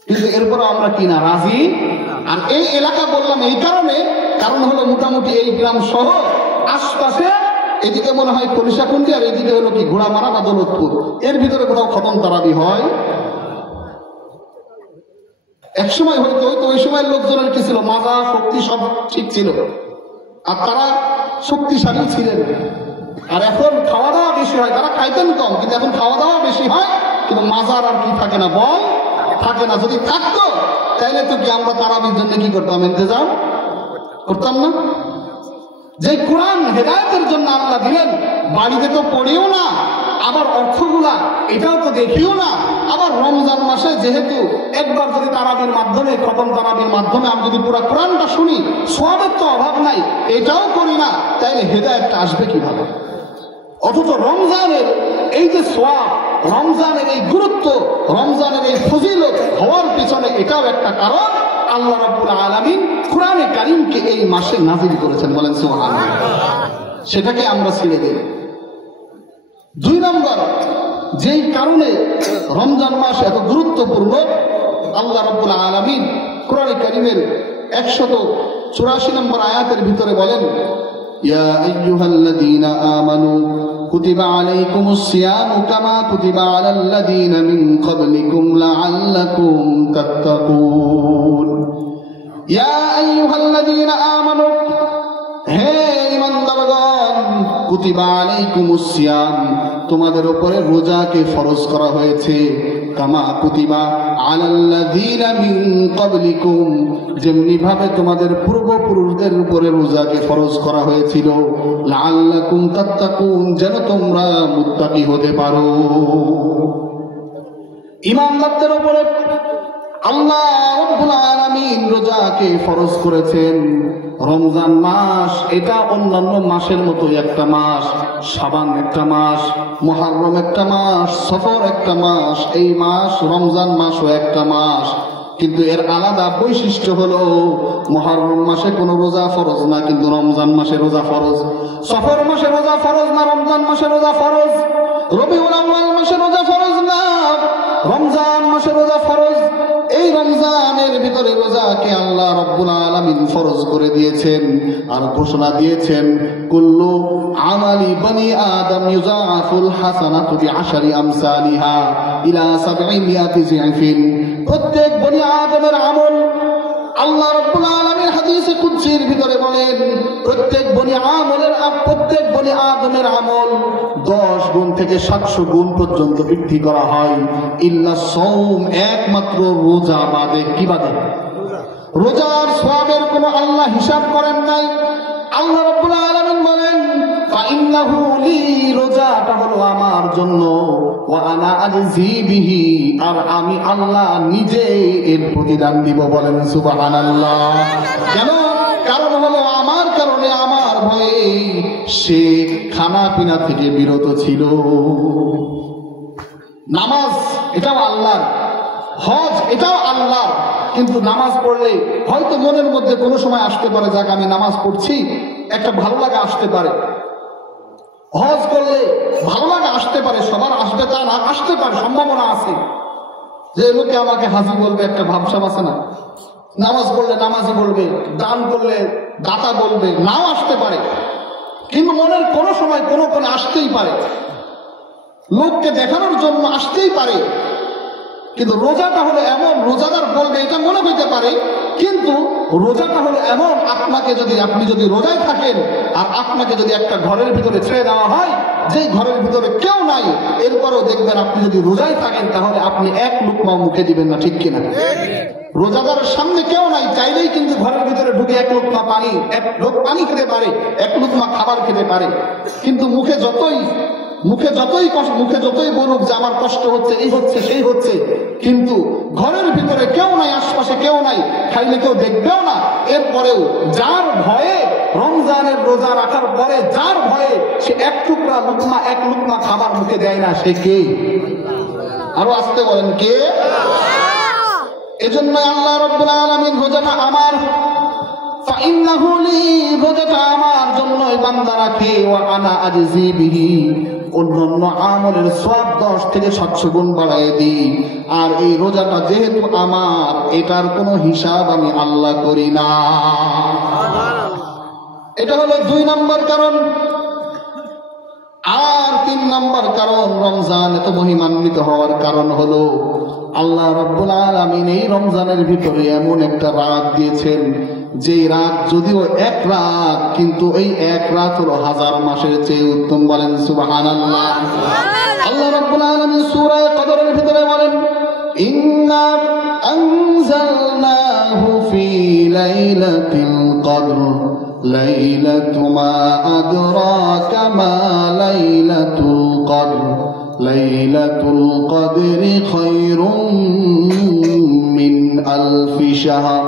কিন্তু এরপরে আমরা কি না রাজি। আর এই এলাকা বললাম এই কারণে, কারণ হলো মোটামুটি এই গ্রাম সহ আশপাশে, এদিকে মনে হয় কলিশাকুন্ডি আর এদিকে হলো কি ঘোড়ামারা বা দৌলতপুর, এর ভিতরে কোথাও খতম তারাবি হয়। একসময় হয়তো ওই সময়ের লোকজনের কি ছিল, মাজা শক্তি সব ঠিক ছিল আর তারা শক্তিশালী ছিলেন। আর এখন খাওয়া দাওয়া বেশি হয়, তারা খাইতেন কম, কিন্তু এখন খাওয়া দাওয়া বেশি হয়, কিন্তু মাজার আর কি থাকে না, বল থাকে না। যদি থাকতো তাইলে তো কি আমরা তারাবির জন্য কি করতাম, ইন্তজাম করতাম না? যে কোরআন হেদায়েতের জন্য আল্লাহ দিলেন, বাড়িতে তো পড়িও না, আবার অর্থগুলা এটাও তো দেখিও না। আবার রমজান মাসে যেহেতু একবার যদি তারাবির মাধ্যমে, খতম তারাবির মাধ্যমে আমি যদি পুরো কোরআনটা শুনি, সওয়াবের তো অভাব নাই, এটাও করি না, তাইলে হেদায়েতটা আসবে কিভাবে? অথচ রমজানের এই যে সওয়াব, রমজানের এই গুরুত্ব, রমজানের এই ফজিলত হওয়ার পিছনে এটাও একটা কারণ, আল্লাহ রাব্বুল আলামিন কোরআনে কারীমকে এই মাসে নাযিল করেছেন, বলেন সুবহানাল্লাহ। সেটাকে আমরা ছেড়ে দেই। 2 নম্বর, যেই কারণে রমজান মাস এত গুরুত্বপূর্ণ, আল্লাহ রাব্বুল আলামিন কোরআনে কারীমের 184 নম্বর আয়াতের ভিতরে বলেন, ইয়া আইয়ুহাল্লাযীনা আমানু কুতিবা আলাইকুমুস সিয়ামু কামা কুতিবা আলাল্লাযীনা মিন ক্বাবলিকুম লাআল্লাকুম তাত্তাকুন। ইয়া আইয়ুহাল্লাযীনা আমানু, হে ঈমানদারগণ, কুতিবা আলাইকুমুস সিয়াম, তোমাদের উপরে রোজাকে ফরজ করা হয়েছে, কামা কুতিবা আলাল্লাযীনা মিন ক্বাবলিকুম, যেমনি ভাবে তোমাদের পূর্বপুরুষদের উপরে রোজাকে ফরজ করা হয়েছিল, লাআল্লাকুম তাত্তাকুন, যেন তোমরা মুত্তাকি হতে পারো। ঈমানদারদের উপরে আল্লাহ রাব্বুল আলামিন রোজাকে ফরজ করেছেন। রমজান মাস এটা অন্যান্য মাসের মতো একটা মাস, শাবান একটা মাস, মুহররম একটা মাস, সফর একটা মাস, এই মাস রমজান মাসও একটা মাস। কিন্তু এর আলাদা বৈশিষ্ট্য হলো মুহররম মাসে কোনো রোজা ফরজ না, কিন্তু রমজান মাসে রোজা ফরজ। সফর মাসে রোজা ফরজ না, রমজান মাসে রোজা ফরজ। রবিউল আউয়াল মাসে রোজা ফরজ না, রমজান মাসে রোজা ফরজ। এই রমজানের ভিতরে রোজাকে আল্লাহ রাব্বুল আলামিন ফরজ করে দিয়েছেন আর ঘোষণা দিয়েছেন, কুল্লু আমালি বনি আদম ইউযাফুল হাসানাতু বিআশরি আমসালিহা ইলা 700 জিআফিন। প্রত্যেক বনি আদমের আমল, আল্লাহ রাব্বুল আলামিন হাদিসে কুদসির ভিতরে বলেন, প্রত্যেক বনি আদমের আমল 10 গুণ থেকে 700 গুণ পর্যন্ত বৃদ্ধি করা হয়, ইল্লা সাওম, একমাত্র রোজা বাদে। কি বাদে? রোজার সওয়াবের কোনো আল্লাহ হিসাব করেন নাই। আল্লাহ রাব্বুল আলামিন বলেন, ফাইন্নাহু লি, রোজাটা হলো আমার জন্য, ওয়া আনা আজজি বিহি, আর আমি আল্লাহ নিজে এর প্রতিদান দিব, বলেন সুবহানাল্লাহ। কেন? কারণ হলো আমার কারণে, আমার ভয়ে সে খানা পিনা থেকে বিরত ছিল। নামাজ এটাও আল্লাহর, হজ এটাও আল্লাহর, কিন্তু নামাজ পড়লে হয়তো মনের মধ্যে কোনো সময় আসতে পারে, যাক আমি নামাজ পড়ছি, একটা ভালো লাগা আসতে পারে। হজ করলে ভালো লাগা আসতে পারে, সবার আসবে তা না, আসতে পারে, সম্ভাবনা আছে যে লোকে আমাকে হাজি বলবে, একটা ভাবসাব আছে না? নামাজ পড়লে নামাজি বলবে, দান করলে দাতা বলবে, নাও আসতে পারে। কিন্তু মনের কোনো সময় কোনো আসতেই পারে, লোককে দেখানোর জন্য আসতেই পারে। কিন্তু রোজাটা হলো এমন, রোজাদার বলবে এটা মনে হইতে পারে, কিন্তু রোজাটা হলো এমন, আপনি যদি রোজায় থাকেন আর আপনাকে যদি একটা ঘরের ভিতরে ছেড়ে দেওয়া হয়, যেই ঘরের ভিতরে কেউ নাই, এরপরও দেখবেন আপনি যদি রোজায় থাকেন তাহলে আপনি এক লুকমা মুখে দিবেন না, ঠিক কিনা? রোজাদারের সামনে কেউ নাই, চাইলেই কিন্তু ঘরের ভিতরে ঢুকে এক লুকমা পানি খেতে পারে, এক লুকমা খাবার খেতে পারে। কিন্তু মুখে যতই বলুক যে আমার কষ্ট হচ্ছে, এই হচ্ছে, সেই হচ্ছে, কিন্তু ঘরের ভিতরে কেউ নাই, আশপাশে কেউ নাই, খাইলে কেউ দেখবেও না। এরপরেও যার ভয়ে, রমজানের রোজা রাখার পরে যার ভয়ে সে এক লুকমা খাবার মুখে দেয় না, সে কে? আরো আসতে বলেন, কে? এজন্য আল্লাহ রাব্বুল আলামিন রোজাটা আমার, ফাইন্নাহু লি, রোজাটা আমার জন্যই বান্দা রাখে, ওয়া আনা আজজি বিহি, অন্যান্য আমলের সওয়াব 10 থেকে 700 গুণ বাড়ায় দিই। আর এই রোজাটা যেহেতু আমার, এটার কোনো হিসাব আমি আল্লাহ করি না। এটা হলো 2 নম্বর কারণ। আর 3 নম্বর কারণ, রমজান এত মহিমান্বিত হওয়ার কারণ হলো আল্লাহ রাব্বুল আলামিন এই রমজানের ভিতরে এমন একটা রাত দিয়েছেন, যে রাত যদিও 1 রাত, কিন্তু এই 1 রাত হলো 1000 মাসের চেয়ে উত্তম, বলেন সুবহানাল্লাহ। আল্লাহ রাব্বুল আলামিন সূরা কদরের ভিতরে বলেন, ইন্না আনজালনাহু ফি লাইলাতিল কদর, লাইলাতু মা আদরাকা মা লাইলাতুল কদর, লাইলাতুল কদরি খায়রুম মিন আলফি শাহর।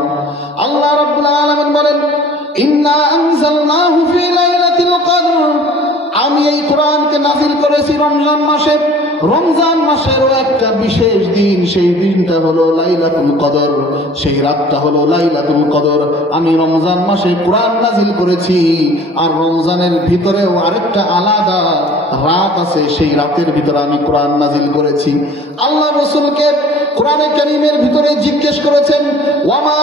আল্লাহ রাব্বুল আলামিন বলেন, ইন্না আনজালনাহু ফি লাইলাতিল কদর, আমি এই কোরআনকে নাযিল করেছি রমজান মাসে, রমজান মাসেরও একটা বিশেষ দিন, সেই দিনটা হলো লাইলাতুল কদর, সেই রাতটা হলো লাইলাতুল কদর। আমি রমজান মাসে কোরআন নাজিল করেছি, আর রমজানের ভিতরেও আরেকটা আলাদা রাত আছে, সেই রাতের ভিতরে আমি কোরআন নাজিল করেছি। আল্লাহ রাসূলকে কোরআনে কারীমের ভিতরে জিজ্ঞেস করেছেন, ওয়ামা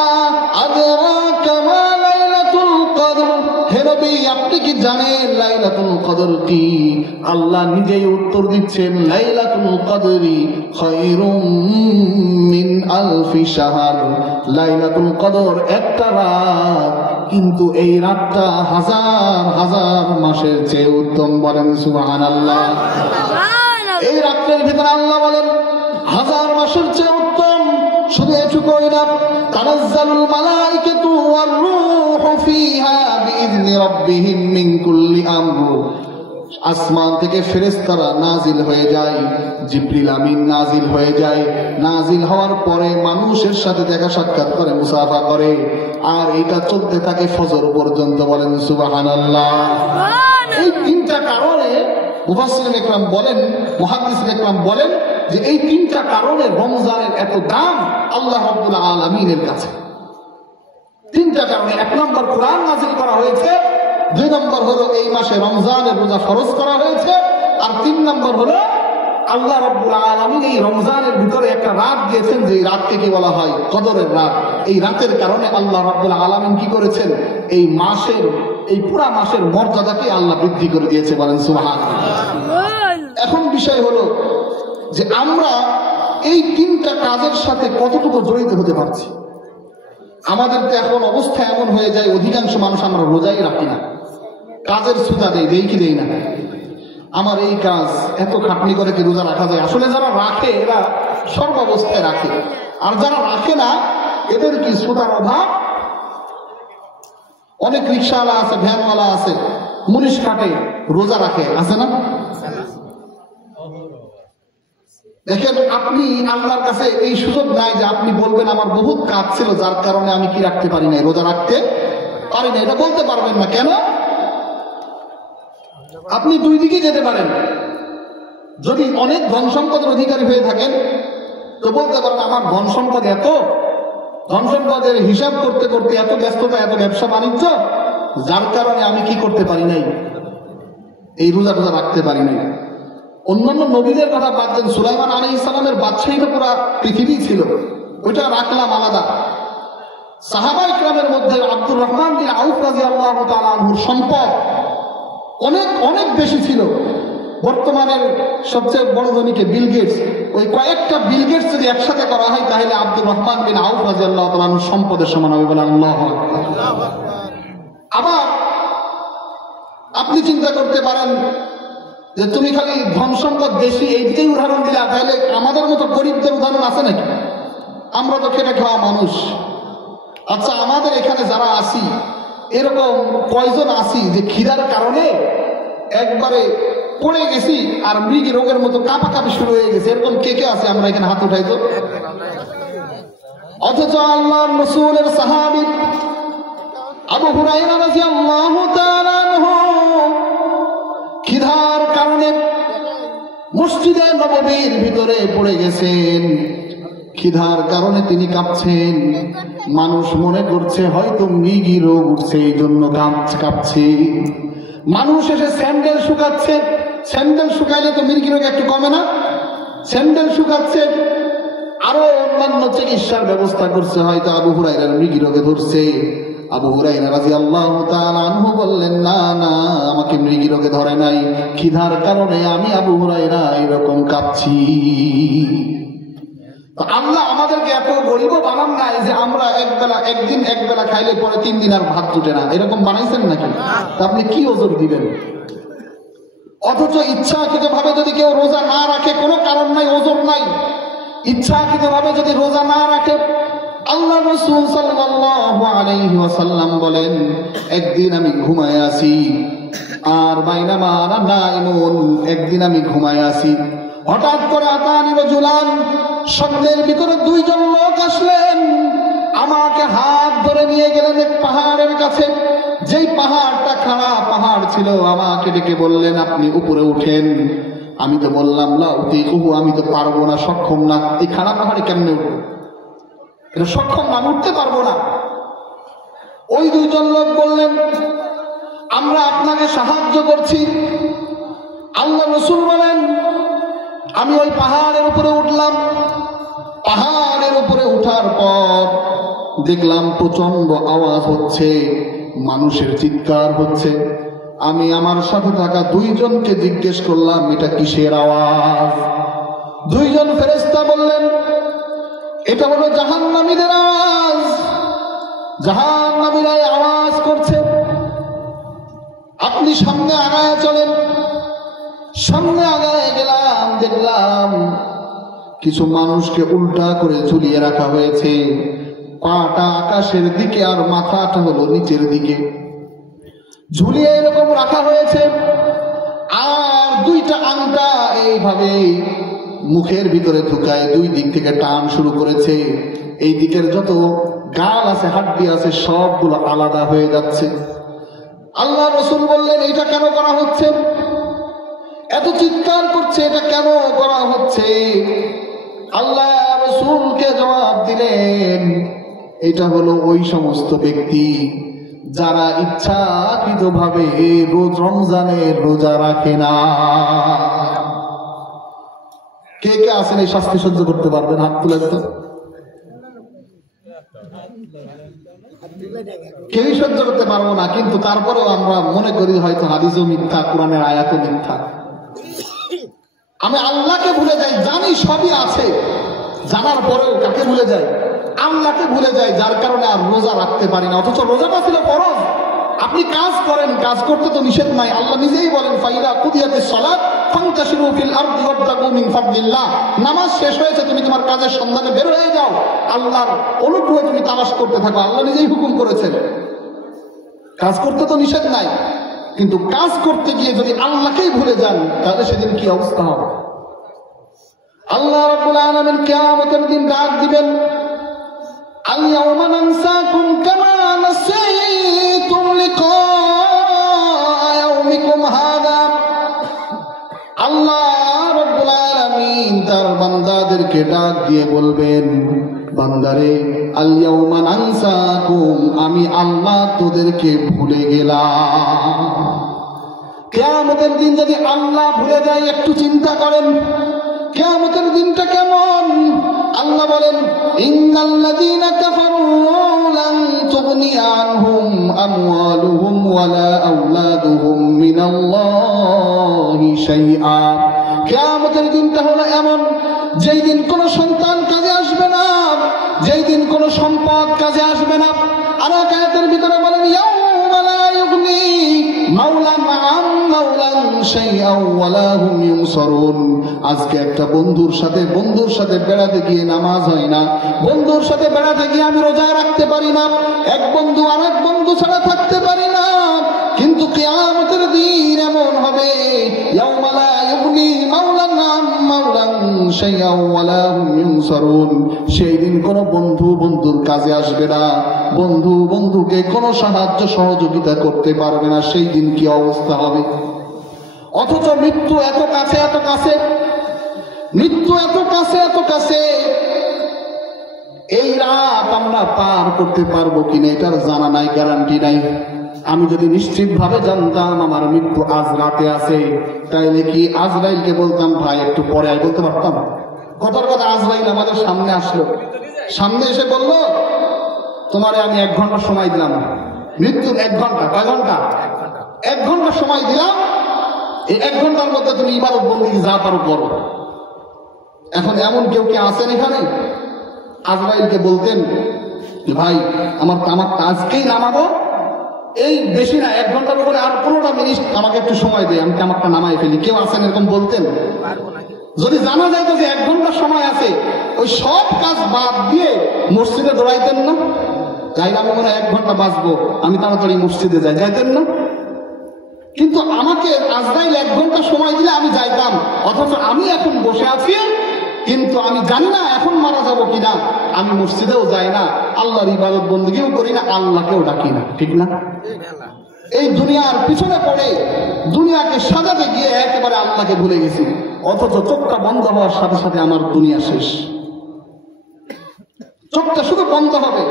আদরাকা মা লাইলাতুল কদর, হে নবী আপনি কি জানেন লাইলাতুল কদর কি? আল্লাহ নিজেই উত্তর দিচ্ছেন, লাইলাতুল কদরি খায়রুম মিন আলফি শাহর। লাইলাতুল কদর একটা রাত, কিন্তু এই রাতটা হাজার হাজার মাসের চেয়ে উত্তম। বলেন সুবহানাল্লাহ। এই রাতের ভিতরে আল্লাহ বলেন হাজার মাসের চেয়ে উত্তম। শুধু এটুকুই না, তানাজ্জালুল মালাইকাতু ওয়ার রূহু ফিহা বিইذনি রাব্বিহিম মিন কুল্লি আমর। আসমান থেকে ফেরেশতারা নাজিল হয়ে যায়, জিবরিল আমিন নাজিল হয়ে যায়। নাজিল হওয়ার পরে মানুষের সাথে দেখা সাক্ষাৎ করে, মুসাফা করে, আর এটা চলতে থাকে ফজর পর্যন্ত। বলেন সুবহানাল্লাহ। এই তিনটা কারণে মুফাসসিরিন ইকরাম বলেন, মুহাদ্দিসিন ইকরাম বলেন যে এই তিনটা কারণে রমজানের এত দাম আল্লাহ রাব্বুল আলামিনের কাছে। তিনটা কারণে, এক নম্বর কোরআন নাজিল করা হয়েছে, দুই নম্বর হলো এই মাসে রমজানের রোজা ফরজ করা হয়েছে, আর তিন নম্বর হলো আল্লাহ রাব্বুল আলামিন এই রমজানের ভিতরে একটা রাত দিয়েছেন, যে রাতকে কি বলা হয়? কদরের রাত। এই রাতের কারণে আল্লাহ রাব্বুল আলামিন কি করেছেন? এই মাসের, এই পুরা মাসের মর্যাদাকে আল্লাহ বৃদ্ধি করে দিয়েছে। বলেন সুবহানাল্লাহ। এখন বিষয় হলো যে আমরা এই তিনটা কাজের সাথে কতটুকু জড়িত হতে পারছি। আমাদের তো এখন অবস্থা এমন হয়ে যায়, অধিকাংশ মানুষ আমরা রোজাই রাখি না, কাজের সুতা দেই কি দেই না। আমার এই কাজ, এত খাটনি করে কি রোজা রাখা যায়? আসলে যারা রাখে এরা সর্বাবস্থায় রাখে, আর যারা রাখে না এদের কি সুতার অভাব। অনেক রিক্সাওয়ালা আছে, ভ্যানওয়ালা আছে, মুনিশ খাটে, রোজা রাখে, আছে না? দেখেন, আপনি আল্লাহর কাছে এই সুযোগ নাই যে আপনি বলবেন আমার বহুত কাজ ছিল যার কারণে আমি কি রাখতে পারি নাই, রোজা রাখতে পারি না। এটা বলতে পারবেন না। কেন? আপনি দুই দিকে যেতে পারেন। যদি অনেক ধন সম্পদের অধিকারী হয়ে থাকেন তো বলতে পারেন আমার ধন সম্পদ এত, ধন সম্পদের হিসাব করতে করতে এত ব্যস্ততা, এত ব্যবসা বাণিজ্য, যার কারণে আমি কি করতে পারি নাই, এই রোজা টোজা রাখতে পারি নাই। অন্যান্য নবীদের কথা বাদ দেন, সুলাইমান আলাইহিস সালামের বাদশাহী তো পুরা পৃথিবী ছিল, ওইটা রাখলাম আলাদা। সাহাবা ইকরামের মধ্যে আব্দুর রহমান বিন আউফ রাদিয়াল্লাহু তাআলা আনহুর সম্পদ অনেক অনেক বেশি ছিল। বর্তমানের সবচেয়ে বড় ধনীকে বিল গেটস, ওই কয়েকটা বিল গেটস যদি একসাথে করা হয় তাহলে আব্দুর রহমান বিন আউফ রাদিয়াল্লাহু তাআলা আনহুর সম্পদের সমান হবে। বলেন আল্লাহু আকবার। আবার আপনি চিন্তা করতে পারেন যে তুমি খালি ধন সম্পদ বেশি এইটাই উদাহরণ দিলা, তাহলে আমাদের মতো গরিবদের উদাহরণ আছে নাকি? আমরা তো খেটে খাওয়া মানুষ। আচ্ছা, আমাদের এখানে যারা আসি এরকম কয়জন আসি যে খিদার কারণে একবারে পড়ে গেছি আর মৃগী রোগের মতো কাঁপাকাঁপি শুরু হয়ে গেছে? এরকম কে কে আছে? আমরা এখানে হাত উঠাই তো। অথচ আল্লাহর রাসূলের সাহাবী আবু হুরায়রা রাদিয়াল্লাহু তাআলা আনহু খিদার কারণে মসজিদে নববীর ভিতরে পড়ে গেছেন। খিদার কারণে তিনি কাঁপছেন। মানুষ মনে করছে হয়তো মৃগী রোগ উঠছে, এই জন্য কাঁপছে। মানুষ এসে স্যান্ডেল শুকাচ্ছে, স্যান্ডেল শুকাইলে তো মৃগী রোগ একটু কমে না? স্যান্ডেল শুকাচ্ছে, আরো অন্যান্য চিকিৎসার ব্যবস্থা করছে, হয়তো আবু হুরায়রার মৃগী রোগে ধরছে। আবু হুরায়রা রাদিয়াল্লাহু তাআলা আনহু বললেন, না না, আমাকে মৃগী রোগে ধরে নাই, খিদার কারণে আমি আবু হুরায়রা এরকম কাঁপছি। আল্লাহ আমাদেরকে এত গরিব বানান নাই যে আমরা একদিন একবেলা খাইলে পরে 3 দিন আর ভাত জুটে না, এরকম বানাইছেন নাকি? আপনি কি ওজর দিবেন? অথচ ইচ্ছাকৃত ভাবে যদি কেউ রোজা না রাখে, কোনো কারণ নাই, ওজর নাই, ইচ্ছাকৃত ভাবে যদি রোজা না রাখে, আল্লাহ রাসূল সাল্লাল্লাহু আলাইহি ওয়াসাল্লাম বলেন, একদিন আমি ঘুমায় আছি, আর বাইনামা আনা নাইমুন, একদিন আমি ঘুমায় আছি, হঠাৎ করে আতানি রাজুলান, স্বপ্নের ভিতরে 2 জন লোক আসলেন, আমাকে হাত ধরে নিয়ে গেলেন এক পাহাড়ের কাছে। যেই পাহাড়টা খাড়া পাহাড় ছিল, আমাকে ডেকে বললেন আপনি উপরে উঠেন। আমি তো বললাম লা উতিকুহু, আমি তো পারবো না, সক্ষম না। এই খাড়া পাহাড়ে কেমনে উঠবো? এটা সক্ষম না, আমি উঠতে পারবো না। ওই দুইজন লোক বললেন, আমরা আপনাকে সাহায্য করছি। আল্লাহ রাসূল বলেন, আমি ওই পাহাড়ের উপরে উঠলাম। পাহাড়ের উপরে উঠার পর দেখলাম প্রচন্ড আওয়াজ হচ্ছে, মানুষের চিৎকার হচ্ছে। আমি আমার সাথে থাকা দুইজনকে জিজ্ঞেস করলাম, এটা কিসের আওয়াজ? দুইজন ফেরেশতা বললেন, এটা হলো জাহান্নামীদের আওয়াজ। জাহান্নামীরা আওয়াজ করছে। আপনি সামনে আগায় চলেন। সামনে আগায় গেলাম, দেখলাম কিছু মানুষকে উল্টা করে ঝুলিয়ে রাখা হয়েছে। পাটা আকাশের দিকে আর মাথাটা হলো নিচের দিকে, ঝুলিয়ে এরকম রাখা হয়েছে। আর দুইটা আংটা এইভাবে মুখের ভিতরে ঢুকায় দুই দিক থেকে টান শুরু করেছে। এই দিকের যত গাল আছে, হাড্ডি আছে, সবগুলো আলাদা হয়ে যাচ্ছে। আল্লাহ রাসূল বললেন, এটা কেন করা হচ্ছে? এত চিৎকার করছে, এটা কেন করা হচ্ছে? আল্লাহ রাসূলকে জবাব দিলেন, এটা হলো ওই সমস্ত ব্যক্তি যারা ইচ্ছাকৃতভাবে রমজানের রোজা রাখে না। কে কে আছেন এই শাস্তি সহ্য করতে পারবেন? হাত তুলে দেন। কেউই সহ্য করতে পারবো না, কিন্তু তারপরেও আমরা মনে করি হয়তো হাদিসও মিথ্যা, কোরআনের আয়াতও মিথ্যা। আমি আল্লাহকে ভুলে যাই, জানি সবই আছে, জানার পরেও কাকে ভুলে যাই? আল্লাহকে ভুলে যাই, যার কারণে আর রোজা রাখতে পারি না। অথচ রোজাটা ছিল ফরজ। আপনি কাজ করেন, কাজ করতে তো নিষেধ নাই। আল্লাহ নিজেই বলেন, ফাইদা কুদিয়াতিস সালাত ফান্তাশিরু ফিল আরদি ওয়াবতাগু মিন ফাদলিল্লাহ। নামাজ শেষ হয়েছে, তুমি তোমার কাজের সন্ধানে বের হয়ে যাও, আল্লাহর অনুগ্রহ তুমি তালাশ করতে থাকো। আল্লাহ নিজেই হুকুম করেছেন। কাজ করতে তো নিষেধ নাই, কিন্তু কাজ করতে গিয়ে যদি আল্লাহকেই ভুলে যান, তাহলে সেদিন কি অবস্থা হবে? আল্লাহ রাব্বুল আলামিন কিয়ামতের দিন ডাক দিবেন, আল-ইয়াওমা নানসাকুম কামা নাসিতুম লিকা ইয়াওমিকুম হাযা। আল্লাহ রাব্বুল আলামিন তার বান্দাদেরকে ডাক দিয়ে বলবেন, বান্দারে, আল-ইয়াওমা নানসাকুম, আমি আল্লাহ তোদেরকে ভুলে গেলাম। কিয়ামতের দিন যদি আল্লাহ ভুলে যায়, একটু চিন্তা করেন কিয়ামতের দিনটা কেমন। আল্লাহ বলেন, ইন্নাল্লাযীনা কাফারু লান তুগনি আনহুম আমওয়ালুহুম ওয়ালা আওলাদুহুম মিনাল্লাহি শাইআ। কিয়ামতের দিনটা হলো এমন, যেই দিন কোনো সন্তান কাজে আসবে না, যেই দিন কোনো সম্পদ কাজে আসবে না। আর আয়াতের ভিতরে বলেন, ইয়াউমা লা ইউগনি মাওলান আন মাওলান শাইআন ওয়ালা হুম ইউনসারুন। আজকে একটা বন্ধুর সাথে বেড়াতে গিয়ে নামাজ হয় না, বন্ধুর সাথে বেড়াতে গিয়ে আমি রোজা রাখতে পারি না, এক বন্ধু আরেক বন্ধু ছাড়া থাকতে পারি না। কিন্তু কিয়ামতের দিন এমন হবে, ইয়াউমা লা ইউগনি মাওলান আন মাওলান শাইআন ওয়ালা হুম ইউনসারুন। সেই দিন কোনো বন্ধু বন্ধুর কাজে আসবে না, বন্ধু বন্ধুকে কোনো সাহায্য সহযোগিতা করতে পারবে না। সেই দিন কি অবস্থা হবে? অথচ মৃত্যু এত কাছে, এত কাছে, মৃত্যু এত কাছে, এত কাছে। এই রাত আমরা পার করতে পারবো কিনা এটার জানা নাই, গ্যারান্টি নাই। আমি যদি নিশ্চিত ভাবে জানতাম আমার মৃত্যু আজ রাতে আছে, তাইলে কি আজরাইলকে বলতাম, ভাই একটু পরে আয়, বলতে পারতাম? কথার কথা, আজরাইল আমাদের সামনে আসলো, সামনে এসে বলল, তোমারে আমি 1 ঘন্টা সময় দিলাম। মৃত্যুর 1 ঘন্টা, কয় ঘন্টা? 1 ঘন্টা সময় দিলাম, এই 1 ঘন্টার মধ্যে তুমি ইবাদত বন্দেগী যা পারো করো। এখন এমন কেউ কি আছেন এখানে? আজরাইলকে বলতেন, ভাই আমার আজকেই নামাবো, এই বেশি না, 1 ঘন্টার উপরে আর 15টা মিনিট আমাকে একটু সময় দেয়, আমি তামাকটা নামাই ফেলি। কেউ আছেন এরকম বলতেন? যদি জানা যাইতো যে 1 ঘন্টা সময় আছে, ওই সব কাজ বাদ দিয়ে মসজিদে দৌড়াইতেন না? যাইলে আমি মনে হয় 1 ঘন্টা বাঁচবো, আমি তাড়াতাড়ি মসজিদে যাইতেন না? কিন্তু আমাকে আজরাইল 1 ঘন্টা সময় দিলে আমি যাইতাম, অথচ আমি এখন বসে আছি, কিন্তু আমি জানি না এখন মারা যাবো কিনা। আমি মসজিদেও যাই না, আল্লাহর ইবাদত বন্দেগীও করি না, আল্লাহকেও ডাকি না, ঠিক না? এই দুনিয়ার পিছনে পড়ে দুনিয়াকে সাজাতে গিয়ে একেবারে আল্লাহকে ভুলে গেছি, অথচ চোখটা বন্ধ হওয়ার সাথে সাথে আমার দুনিয়া শেষ। চোখটা শুধু বন্ধ হবে,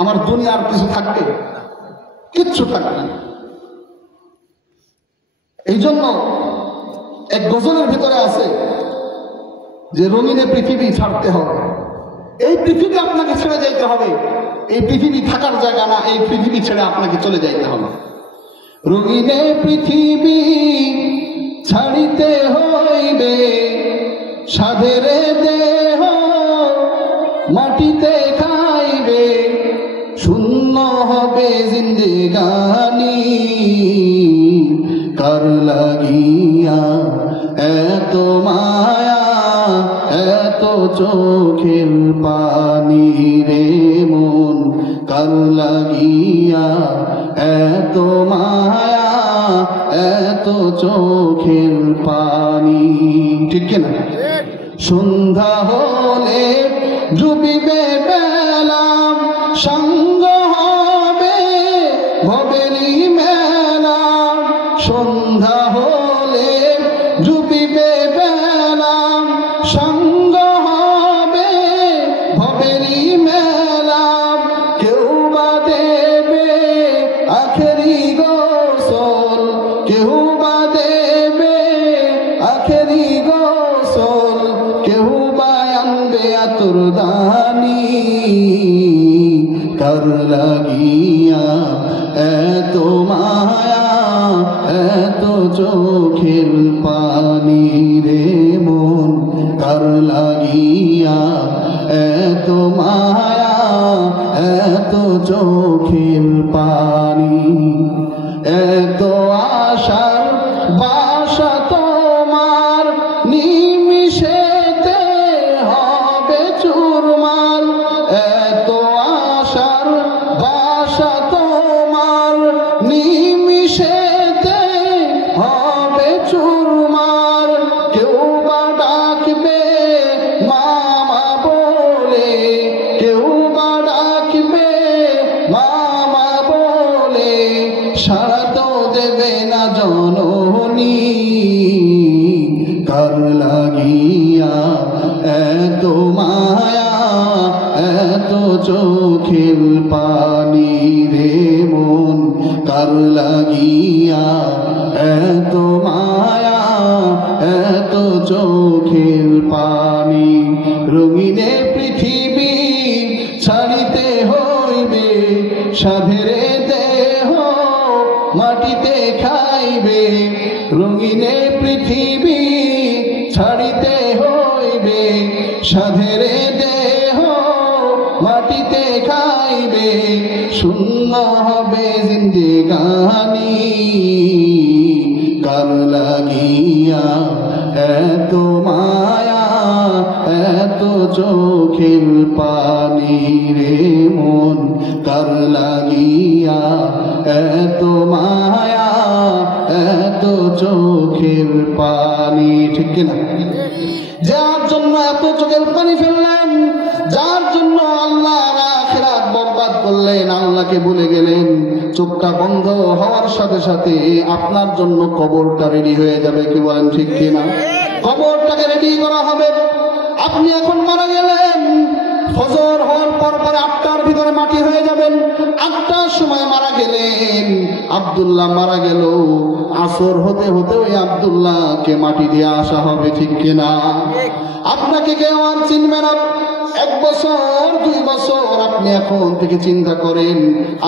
আমার দুনিয়ার কিছু থাকবে, কিচ্ছু থাকবে না। এই জন্য এক গজলের ভিতরে আছে যে রঙিনে পৃথিবী ছাড়তে হবে। এই পৃথিবী আপনাকে ছেড়ে যাইতে হবে, এই পৃথিবী থাকার জায়গা না, এই পৃথিবী ছেড়ে আপনাকে চলে যাইতে হবে। রঙিনে পৃথিবী ছাড়িতে হইবে, সাধের দেহ মাটিতে খাইবে, শূন্য হবে জিন্দেগানি, কার লাগিয়া এত মায়া এত চোখের পানি রে মন, কার লাগিয়া এত মায়া এত চোখের পানি। ঠিক কিনা? সন্ধ্যা হলে ডুবিবে বেলা, সঙ্গ হবে ভবেরি মেলা, সন্ধ্যা হলে ডুবিবে বেলা, সঙ্গ হবে ভবেরি মেলা, কেউ বা দেবে আখেরি গোসল, কেউ বা দেবে আখেরি গোসল, কেউ বা আনবে আতরদানি, কার লাগিয়া এত মায়া এত চোখের পানি রে মন, কার লাগিয়া এত মায়া এত চোখের পানি। এত আশার বাসা তোমার নিমিষেতে হবে চুরমার, এত আশার বাসা তোমার নিমিষেতে হবে চুরমার, কেউ বা ডাকবে মামা বলে, কেউ বা ডাকবে মামা বলে, সারা তো দেবে না জননী, কার লাগিয়া এত মায়া এত চোখের পানি রে মন, কার লাগিয়া এত মায়া এত চোখের পানি। রঙিনে পৃথিবী ছাড়িতে হইবে, সাধের দেহ মাটিতে খাইবে, রঙিনে পৃথিবী ছাড়িতে হইবে, সাধের দেহ মাটিতে খাইবে, শূন্য হবে জিন্দেগানি, কার লাগিয়া এত মায়া এত চোখের পানি রে মন, কার লাগিয়া এত মায়া এত চোখের পানি। ঠিক কিনা? যার জন্য এত চোখের পানি ফেললেন, যার জন্য আল্লাহ আখিরাত বরবাদ করলেন, আল্লাহকে ভুলে গেলেন, চোখটা বন্ধ হওয়ার সাথে সাথে আপনার জন্য কবরটা রেডি হয়ে যাবে। কি বলেন? ঠিক কিনা? কবরটাকে রেডি করা হবে। আপনি এখন মারা গেলেন, ফজর হওয়ার পর পরে 8টার ভিতরে মাটি হয়ে যাবেন। 8টার সময় মারা গেলেন, আব্দুল্লাহ মারা গেল, আসর হতে হতে ওই আব্দুল্লাহকে মাটি দিয়ে আসা হবে। ঠিক কিনা? আপনাকে কেউ আর চিনবে না। 1 বছর 2 বছর আপনি এখন থেকে চিন্তা করেন,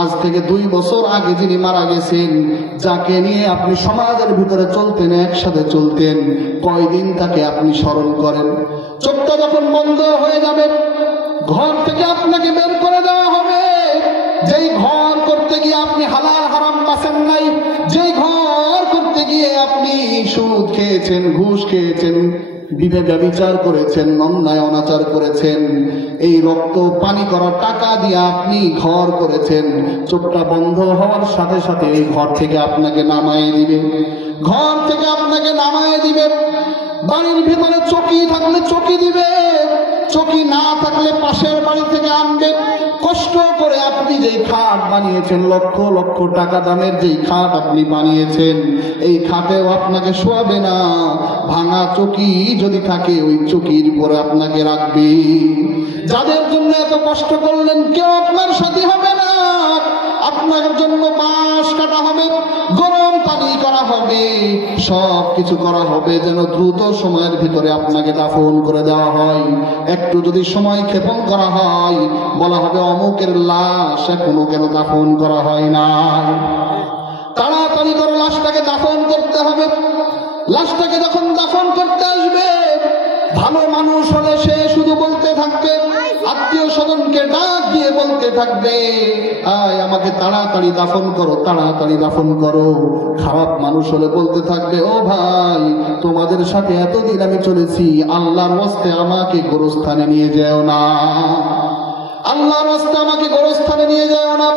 আজ থেকে 2 বছর আগে যিনি মারা গেছেন, যাকে নিয়ে আপনি সমাজের ভিতরে চলতেন, একসাথে চলতেন, কয়দিন তাকে আপনি স্মরণ করেন। চোখটা যখন বন্ধ হয়ে যাবে, ঘর থেকে আপনাকে বের করে দেওয়া হবে। যেই ঘর করতে গিয়ে আপনি হালাল হারাম বাঁচেন নাই, যেই ঘর করতে গিয়ে আপনি সুদ খেয়েছেন, ঘুষ খেয়েছেন, বিচার করেছেন, অন্যায় অনাচার করেছেন, এই রক্ত পানি করা টাকা দিয়ে আপনি ঘর করেছেন, চোখটা বন্ধ হওয়ার সাথে সাথে এই ঘর থেকে আপনাকে নামায়ে দিবে। ঘর থেকে আপনাকে নামায়ে দিবে। বাড়ির ভিতরে চকি থাকলে চকি দিবে, চকি না থাকলে পাশের বাড়ি থেকে আনবে। কষ্ট করে আপনি যেই খাট বানিয়েছেন, লক্ষ লক্ষ টাকা দামের যেই খাট আপনি বানিয়েছেন, এই খাটেও আপনাকে শোয়াবে না। ভাঙা চকি যদি থাকে ওই চকির উপরে আপনাকে রাখবে। যাদের জন্য এত কষ্ট করলেন কেউ আপনার সাথী হবে না। আপনার জন্য বাঁশ কাটা হবে, গরম পানি করা হবে, সব কিছু করা হবে যেন দ্রুত সময়ের ভিতরে আপনাকে দাফন করে দেওয়া হয়। একটু যদি সময় ক্ষেপণ করা হয় বলা হবে অমুকের লাশ এখনো কেন দাফন করা হয় না। তাড়াতাড়ি করে লাশটাকে দাফন করতে হবে। লাশটাকে যখন দাফন করতে আসবে, ভালো মানুষ হলে সে শুধু বলতে থাকবে, আত্মীয় স্বজনকে ডাক দিয়ে বলতে থাকবে, আয় আমাকে তাড়াতাড়ি দাফন করো, তাড়াতাড়ি দাফন করো। খারাপ মানুষ হলে বলতে থাকবে, ও ভাই তোমাদের সাথে এতদিন আমি চলেছি, আল্লাহর ওয়াস্তে আমাকে গোরস্থানে নিয়ে যেও না, আল্লাহর ওয়াস্তে আমাকে গোরস্থানে নিয়ে যেও না।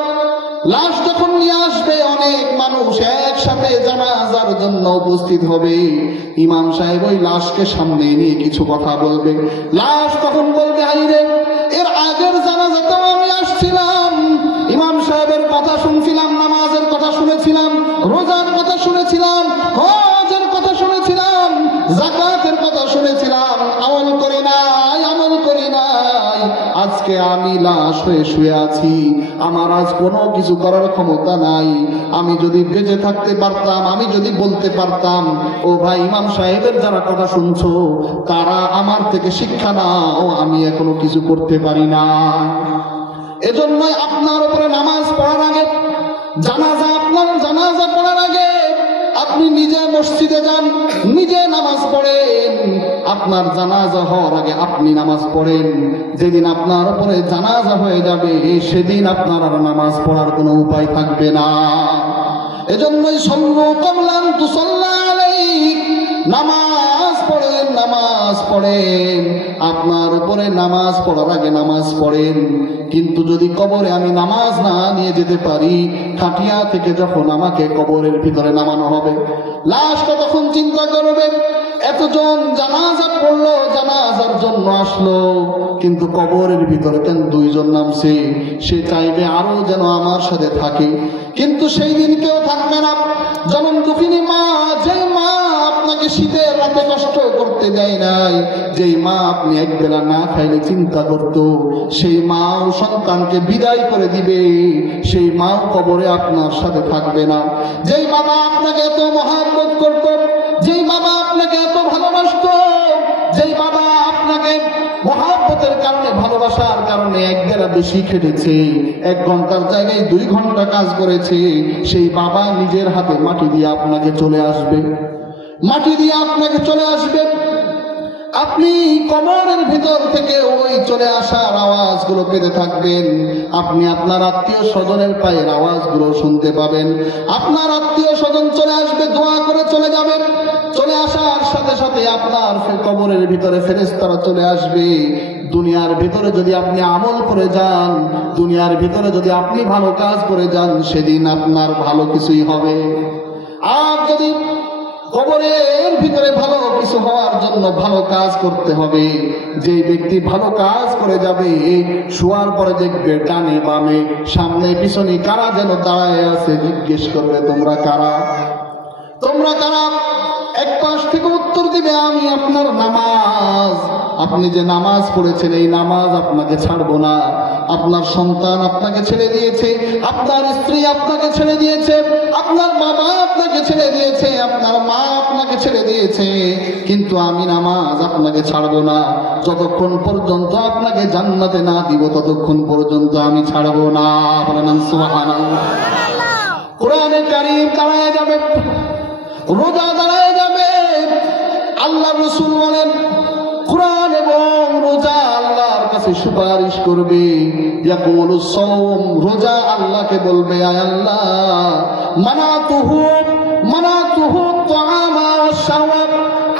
লাশ যখন নিয়ে আসবে অনেক মানুষ একসাথে জানাজার জন্য উপস্থিত হবে। ইমাম সাহেব ওই লাশকে সামনে নিয়ে কিছু কথা বলবে। লাশ তখন বলবে, আইরে এর আগের জানাজাতেও আমি আসছিলাম, ইমাম সাহেবের কথা শুনছিলাম, নামাজের কথা শুনেছিলাম, রোজার কথা শুনেছিলাম, হজের কথা শুনেছিলাম, যাকাতের কথা শুনেছিলাম, আমল করি নাই, আমল করি নাই। আজকে আমি লাশ হয়ে শুয়ে আছি, আমার আজ কোনো কিছু করার ক্ষমতা নাই। আমি যদি বেঁচে থাকতে পারতাম, আমি যদি বলতে পারতাম, ও ভাই ইমাম সাহেবের যারা কথা শুনছো তারা আমার থেকে শিক্ষা নাও, আমি এখনো কিছু করতে পারি না। এজন্যই আপনার উপরে নামাজ পড়ার আগে, আপনার জানাজা পড়ার আগে আপনি নিজে মসজিদে যান, নিজে নামাজ পড়েন। আপনার জানাজা হওয়ার আগে আপনি নামাজ পড়েন। যেদিন আপনার উপরে জানাজা হয়ে যাবে সেদিন আপনার আর নামাজ পড়ার কোনো উপায় থাকবে না। এজন্যই সল্লু ক্বাবলা আন তুসাল্লা আলাইক, নামাজ পড়েন, নামাজ পড়েন। আপনার উপরে নামাজ পড়ার আগে নামাজ পড়েন। কিন্তু যদি কবরে আমি নামাজ না নিয়ে যেতে পারি, খাটিয়া থেকে যখন আমাকে কবরের ভিতরে নামানো হবে, লাশটা তখন চিন্তা করবে, এতজন জানাজা পড়লো, জানাজার জন্য আসলো, কিন্তু কবরের ভিতরে কেন দুইজন নামছে। সে চাইবে আরো যেন আমার সাথে থাকে, কিন্তু সেই দিন কেউ থাকবে না। জনম দুঃখিনী মা, যে মা আপনাকে শীতের রাতে কষ্ট করতে দেয় নাই, যেই মা আপনি একবেলা না খাইলে চিন্তা করত, সেই মাও সন্তানকে বিদায় করে দিবে, সেই মাও কবরে আপনার সাথে থাকবে না। যেই বাবা আপনাকে এত মহব্বত করত, যেই বাবা আপনাকে এত ভালোবাসত, যেই বাবা আপনাকে মহব্বতের কারণে, ভালোবাসার কারণে একবেলা বেশি খেটেছে, 1 ঘন্টার জায়গায় 2 ঘন্টা কাজ করেছে, সেই বাবা নিজের হাতে মাটি দিয়ে আপনাকে চলে আসবে, মাটি দিয়ে আপনাকে চলে আসবে। আপনি কবরের ভিতর থেকে ওই চলে আসার আওয়াজগুলো পেতে থাকবেন। আপনি আপনার আত্মীয় স্বজনের পায়ের আওয়াজগুলো শুনতে পাবেন। আপনার আত্মীয় স্বজন চলে আসবে, দোয়া করে চলে যাবেন। চলে আসার সাথে সাথে আপনার কবরের ভিতরে ফেরেশতারা চলে আসবে। দুনিয়ার ভিতরে যদি আপনি আমল করে যান, দুনিয়ার ভিতরে যদি আপনি ভালো কাজ করে যান, সেদিন আপনার ভালো কিছুই হবে। আর যদি কবরের ভিতরে ভালো কিছু হওয়ার জন্য ভালো কাজ করতে হবে, যে ব্যক্তি ভালো কাজ করে যাবে, শোয়ার পরে দেখবে ডানে বামে সামনে পিছনে কারা যেন দাঁড়ায় আছে, জিজ্ঞেস করবে তোমরা কারা, তোমরা কারা। এক পাশ থেকে উত্তর দিবে, আমি আপনার নামাজ, আপনি যে নামাজ পড়েছেন এই নামাজ আপনাকে ছাড়বো না। আপনার সন্তান আপনাকে ছেড়ে দিয়েছে, আপনার স্ত্রী আপনাকে ছেড়ে দিয়েছে, আপনার বাবা আপনাকে ছেড়ে দিয়েছে, আপনার মা আপনাকে ছেড়ে দিয়েছে, কিন্তু আমি নামাজ আপনাকে ছাড়বো না। যতক্ষণ পর্যন্ত আপনাকে জান্নাতে না দিব ততক্ষণ পর্যন্ত আমি ছাড়বো না। বলেন সুবহানাল্লাহ। কোরআনে কারীম দাঁড়ায় যাবে, রোজা দাঁড়ায় যাবে। আল্লাহ রাসূল বলেন, কোরআন এবং রোজা আল্লাহর কাছে সুপারিশ করবে। ইয়াকুলুস সাওম, রোজা আল্লাহকে বলবে, আয় আল্লাহ, মানাতুহু তাআমা ওয়াস শাওয়াব,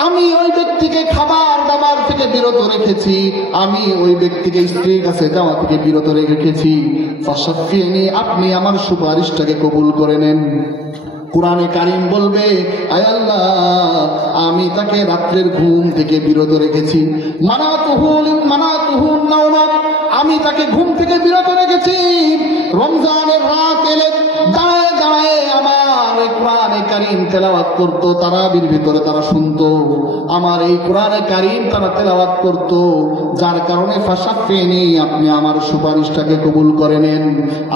আমি ওই ব্যক্তিকে খাবার দাবার থেকে বিরত রেখেছি, আমি ওই ব্যক্তিকে স্ত্রীর কাছে যাওয়া থেকে বিরত রেখেছি। ফাশাফিনি, আপনি আমার সুপারিশটাকে কবুল করে নেন। কোরআনে কারীম বলবে, আয় আল্লাহ, আমি তাকে রাত্রের ঘুম থেকে বিরত রেখেছি। মানাতুহুন নাওমা, আমি তাকে ঘুম থেকে বিরত রেখেছি। রমজানের রাত এলে দাঁড়ায় দাঁড়ায় আমার কোরআনে কারীম তেলাওয়াত করতো, তারাবির ভিতরে তারা শুনতো আমার এই কোরআনে কারীম তারা তেলাওয়াত করতো, যার কারণে ফাশাফিনি, আপনি আমার সুপারিশটাকে কবুল করে নেন।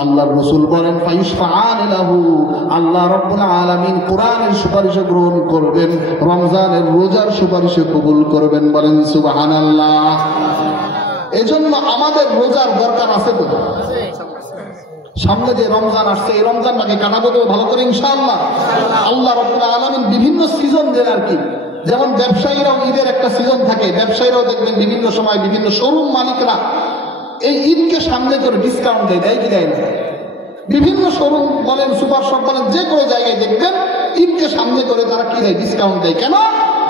আল্লাহর রাসূল বলেন ফায়ুশফাআন লাহু, আল্লাহ রাব্বুল আলামিন কোরআনের সুপারিশ গ্রহণ করবেন, রমজানের রোজার সুপারিশ কবুল করবেন। বলেন সুবহানাল্লাহ। এজন্য আমাদের রোজার দরকার আছে তো। সামনে যে রমজান আসছে, এই রমজানটাকে কাটাবো তো ভালো করে ইনশাআল্লাহ। আল্লাহ রাব্বুল আলামিন বিভিন্ন সিজন দেন আর কি। যেমন ব্যবসায়ীরাও ঈদের একটা সিজন থাকে, ব্যবসায়ীরাও দেখবেন বিভিন্ন সময় বিভিন্ন শোরুম মালিকরা এই ঈদকে সামনে করে ডিসকাউন্ট দেয়, দেয় কি দেয় না? বিভিন্ন শোরুম বলেন, সুপার শপ বলেন, যে কোনো জায়গায় দেখবেন ঈদকে সামনে করে তারা কি দেয়, ডিসকাউন্ট দেয়। কেন?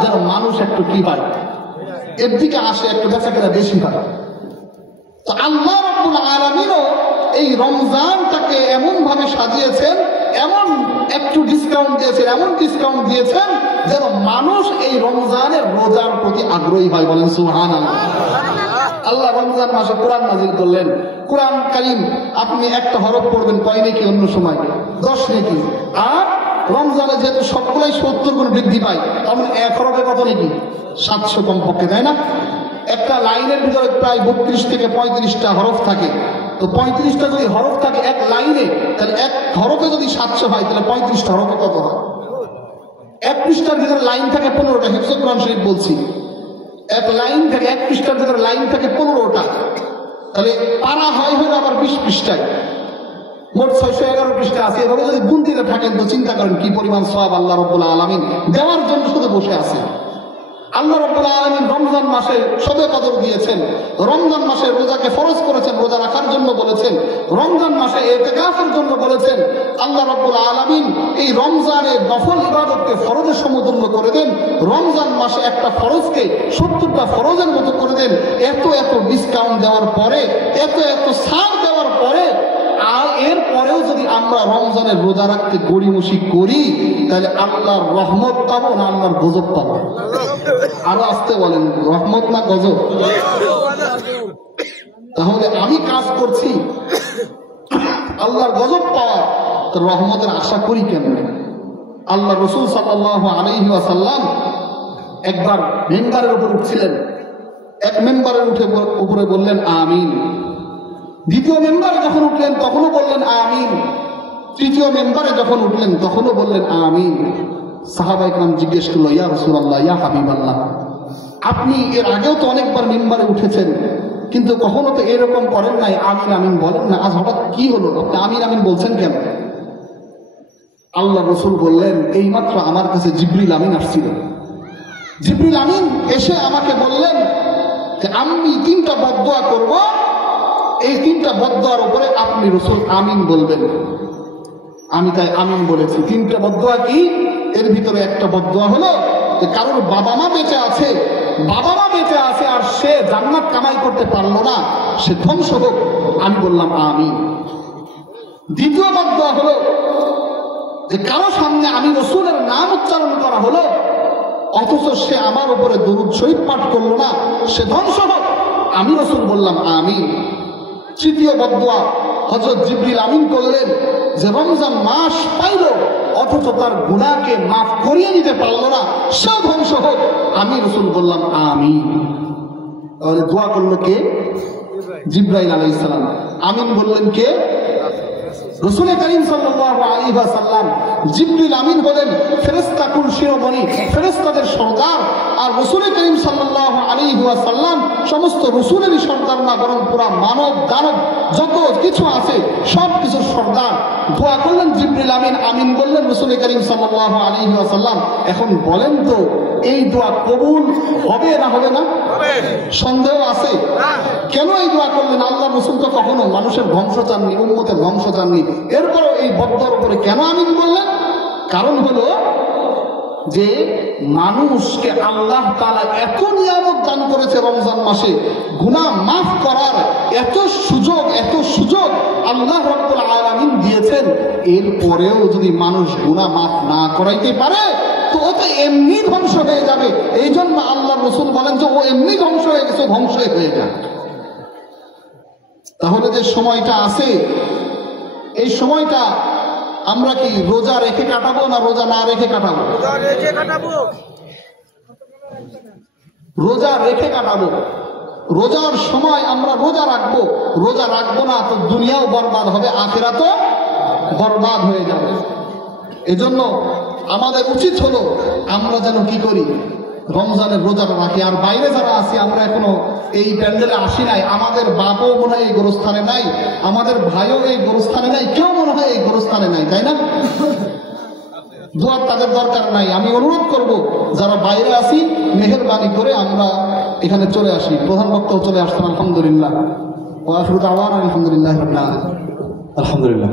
যেন মানুষ একটু কি পায়, এর দিকে আসে, একটু বেচাকেনা বেশি হয়। তো আল্লাহ রাব্বুল আলামিনও এই রমজানটাকে এমন ভাবে সাজিয়েছেন, এমন একটু ডিসকাউন্ট দিয়েছেন, এমন ডিসকাউন্ট দিয়েছেন যেন মানুষ এই রমজানের রোজার প্রতি আগ্রহী হয়। বলেন সুবহানাল্লাহ। আল্লাহ রমজান মাসে কোরআন নাযিল করলেন। কোরআন কারীম আপনি একটা হরফ পড়বেন, কয় নাকি অন্য সময় 10 নাকি, আর রমজানে যেহেতু সবগুলাই 70 গুণ বৃদ্ধি পায়, তখন এক হরফে কত নাকি 700 কমপক্ষে, তাই না? একটা লাইনের ভিতরে প্রায় 32 থেকে 35টা হরফ থাকে। তো 35টা যদি হরফ থাকে এক লাইনে, তাহলে এক হরফে যদি 700 হয়, তাহলে 35টা হরফে কত হয়? এক পৃষ্ঠার ভিতরে লাইন থাকে 15টা। হিফজুল কোরআন শরীফ বলছি, এক লাইন থেকে এক পৃষ্ঠার ভিতরে লাইন থাকে 15টা, তাহলে পারা হয় হলো আবার 20 পৃষ্ঠায়, মোট 611 পৃষ্ঠা আছে। এভাবে যদি গুনতিতে থাকেন তো চিন্তা করেন কি পরিমাণ সওয়াব আল্লাহ রাব্বুল আলামিন দেওয়ার জন্য শুধু বসে আছে। আল্লাহ রাব্বুল আলামিন রমজান মাসে শবে কদর দিয়েছেন, রমজান মাসে রোজাকে ফরজ করেছেন, রোজা রাখার জন্য বলেছেন, রমজান মাসে ইতিকাফের জন্য বলেছেন। আল্লাহ রাব্বুল আলামিন এই রমজানের নফল ইবাদতকে ফরজের সমতুল্য করে দেন, রমজান মাসে একটা ফরজকে 70টা ফরজের মতো করে দেন। এত এত ডিসকাউন্ট দেওয়ার পরে, এত এত ছাড় দেওয়ার পরে, আর এর পরেও যদি আমরা রমজানের রোজা রাখতে গড়িমসি করি, তাহলে আল্লাহর রহমত পাবো না আল্লাহর গজব পাবো? আরো আসতে বলেন, রহমত না গজব? তাহলে আমি কাজ করছি আল্লাহর গজব পাওয়া, তো রহমতের আশা করি কেন? আল্লাহ রাসূল সাল্লাল্লাহু আলাইহি ওয়াসাল্লাম একবার মেম্বারের উপর উঠছিলেন, এক মেম্বারের উপরে বললেন আমিন। দ্বিতীয় মেম্বারে যখন উঠলেন তখনও বললেন আমিন। তৃতীয় মেম্বারে যখন উঠলেন তখনও বললেন আমিন। সাহাবায়ে কেরাম জিজ্ঞেস করলো, ইয়া রাসূলুল্লাহ, ইয়া হাবিবাল্লাহ, আপনি এর আগেও তো অনেকবার মেম্বারে উঠেছেন, কিন্তু কখনো তো এরকম করেন নাই, আমিন আমিন বলেন না, আজ হঠাৎ কি হলো, আপনি আমিন আমিন বলছেন কেন? আল্লাহ রাসূল বললেন, এইমাত্র আমার কাছে জিবরিল আমিন আসছিল। জিবরিল আমিন এসে আমাকে বললেন যে আমি 3টা বদদুয়া করব, এই 3টা বদদুয়ার উপরে আপনি রাসূল আমিন বলবেন। আমি তাই আমিন বলেছি। 3টা বদদুয়া কি? এর ভিতরে একটা বদদুয়া হলো যে কারোর বাবা মা বেঁচে আছে, বাবা মা বেঁচে আছে আর সে জান্নাত কামাই করতে পারলো না, সে ধ্বংস হোক। আমি বললাম আমিন। দ্বিতীয় বদদুয়া হলো যে কারো সামনে আমি রাসূলের নাম উচ্চারণ করা হলো, অথচ সে আমার উপরে দরুদ শরীফ পাঠ করলো না, সে ধ্বংস হোক। আমি রাসূল বললাম আমিন। তৃতীয় বদদুয়া হযরত জিবরিল আমিন করলেন যে রমজান মাস পাইল অথচ তার গুনাহকে মাফ করিয়ে নিতে পারলো না, সে ধ্বংস হোক। আমি রাসূল বললাম আমিন। তাহলে দোয়া করলো কে? জিবরাইল আলাইহিস সালাম। আমিন বললেন কে? রাসূল করিম সাল্লাল্লাহু আলাইহি ওয়াসাল্লাম। জিবরিল আমিন হলেন ফেরেশতা কুল শিরোমণি, ফেরেশতাদের সরদার। আর রাসূল করিম সাল্লাল্লাহু আলাইহি ওয়াসাল্লাম সমস্ত রাসূলেরই সরদার না, বরং পুরা মানব দানব যত কিছু আছে সব কিছুর সরদার। দোয়া করলেন জিবরিল আমিন, আমিন বললেন রাসূল করিম সাল্লাল্লাহু আলাইহি ওয়াসাল্লাম। এখন বলেন তো এই দোয়া কবুল হবে না হবে না? সন্দেহ আছে? কেন এই দোয়া করলেন? আল্লাহ রাসূল তো কখনো মানুষের ধ্বংস চাননি, উম্মতের ধ্বংস চাননি, এরপরও এই বদদুয়ার উপরে কেন আমিন বললেন? কারণ হলো যে মানুষকে আল্লাহ তাআলা এত নিয়ামত দান করেছে রমজান মাসে, গুনাহ মাফ করার এত সুযোগ আল্লাহ রাব্বুল আলামিন দিয়েছেন। এরপরেও যদি মানুষ গুনাহ মাফ না করাইতে পারে, তো ও তো এমনি ধ্বংস হয়ে যাবে। এই জন্য আল্লাহ রসুল বলেন যে ও এমনি ধ্বংস হয়ে গেছে, ধ্বংসই হয়ে যাবে। তাহলে যে সময়টা আছে, এই সময়টা আমরা কি রোজা রেখে কাটাবো না রোজা না রেখে কাটাবো? রোজা রেখে কাটাবো। রোজার সময় আমরা রোজা রাখবো, রোজা রাখবো না তো দুনিয়াও বরবাদ হবে, আখিরাতও বরবাদ হয়ে যাবে। এজন্য আমাদের উচিত হলো আমরা যেন কি করি, রমজানের রোজাটা রাখি। আর বাইরে যারা আছি, আমরা এখনো এই প্যান্ডেলে আসি নাই, আমাদের বাপও মনে হয় এই গোরস্থানে নাই, আমাদের ভাইও এই গোরস্থানে নাই, কেউ মনে হয় এই গোরস্থানে নাই, তাই না? দোয়ার তাদের দরকার নাই। আমি অনুরোধ করব যারা বাইরে আছি, মেহেরবানি করে আমরা এখানে চলে আসি। প্রধান বক্তাও চলে আসছেন, আলহামদুলিল্লাহ। ওয়া আখিরু দাওয়ানা আলহামদুলিল্লাহি রাব্বিল আলামিন। আলহামদুলিল্লাহ।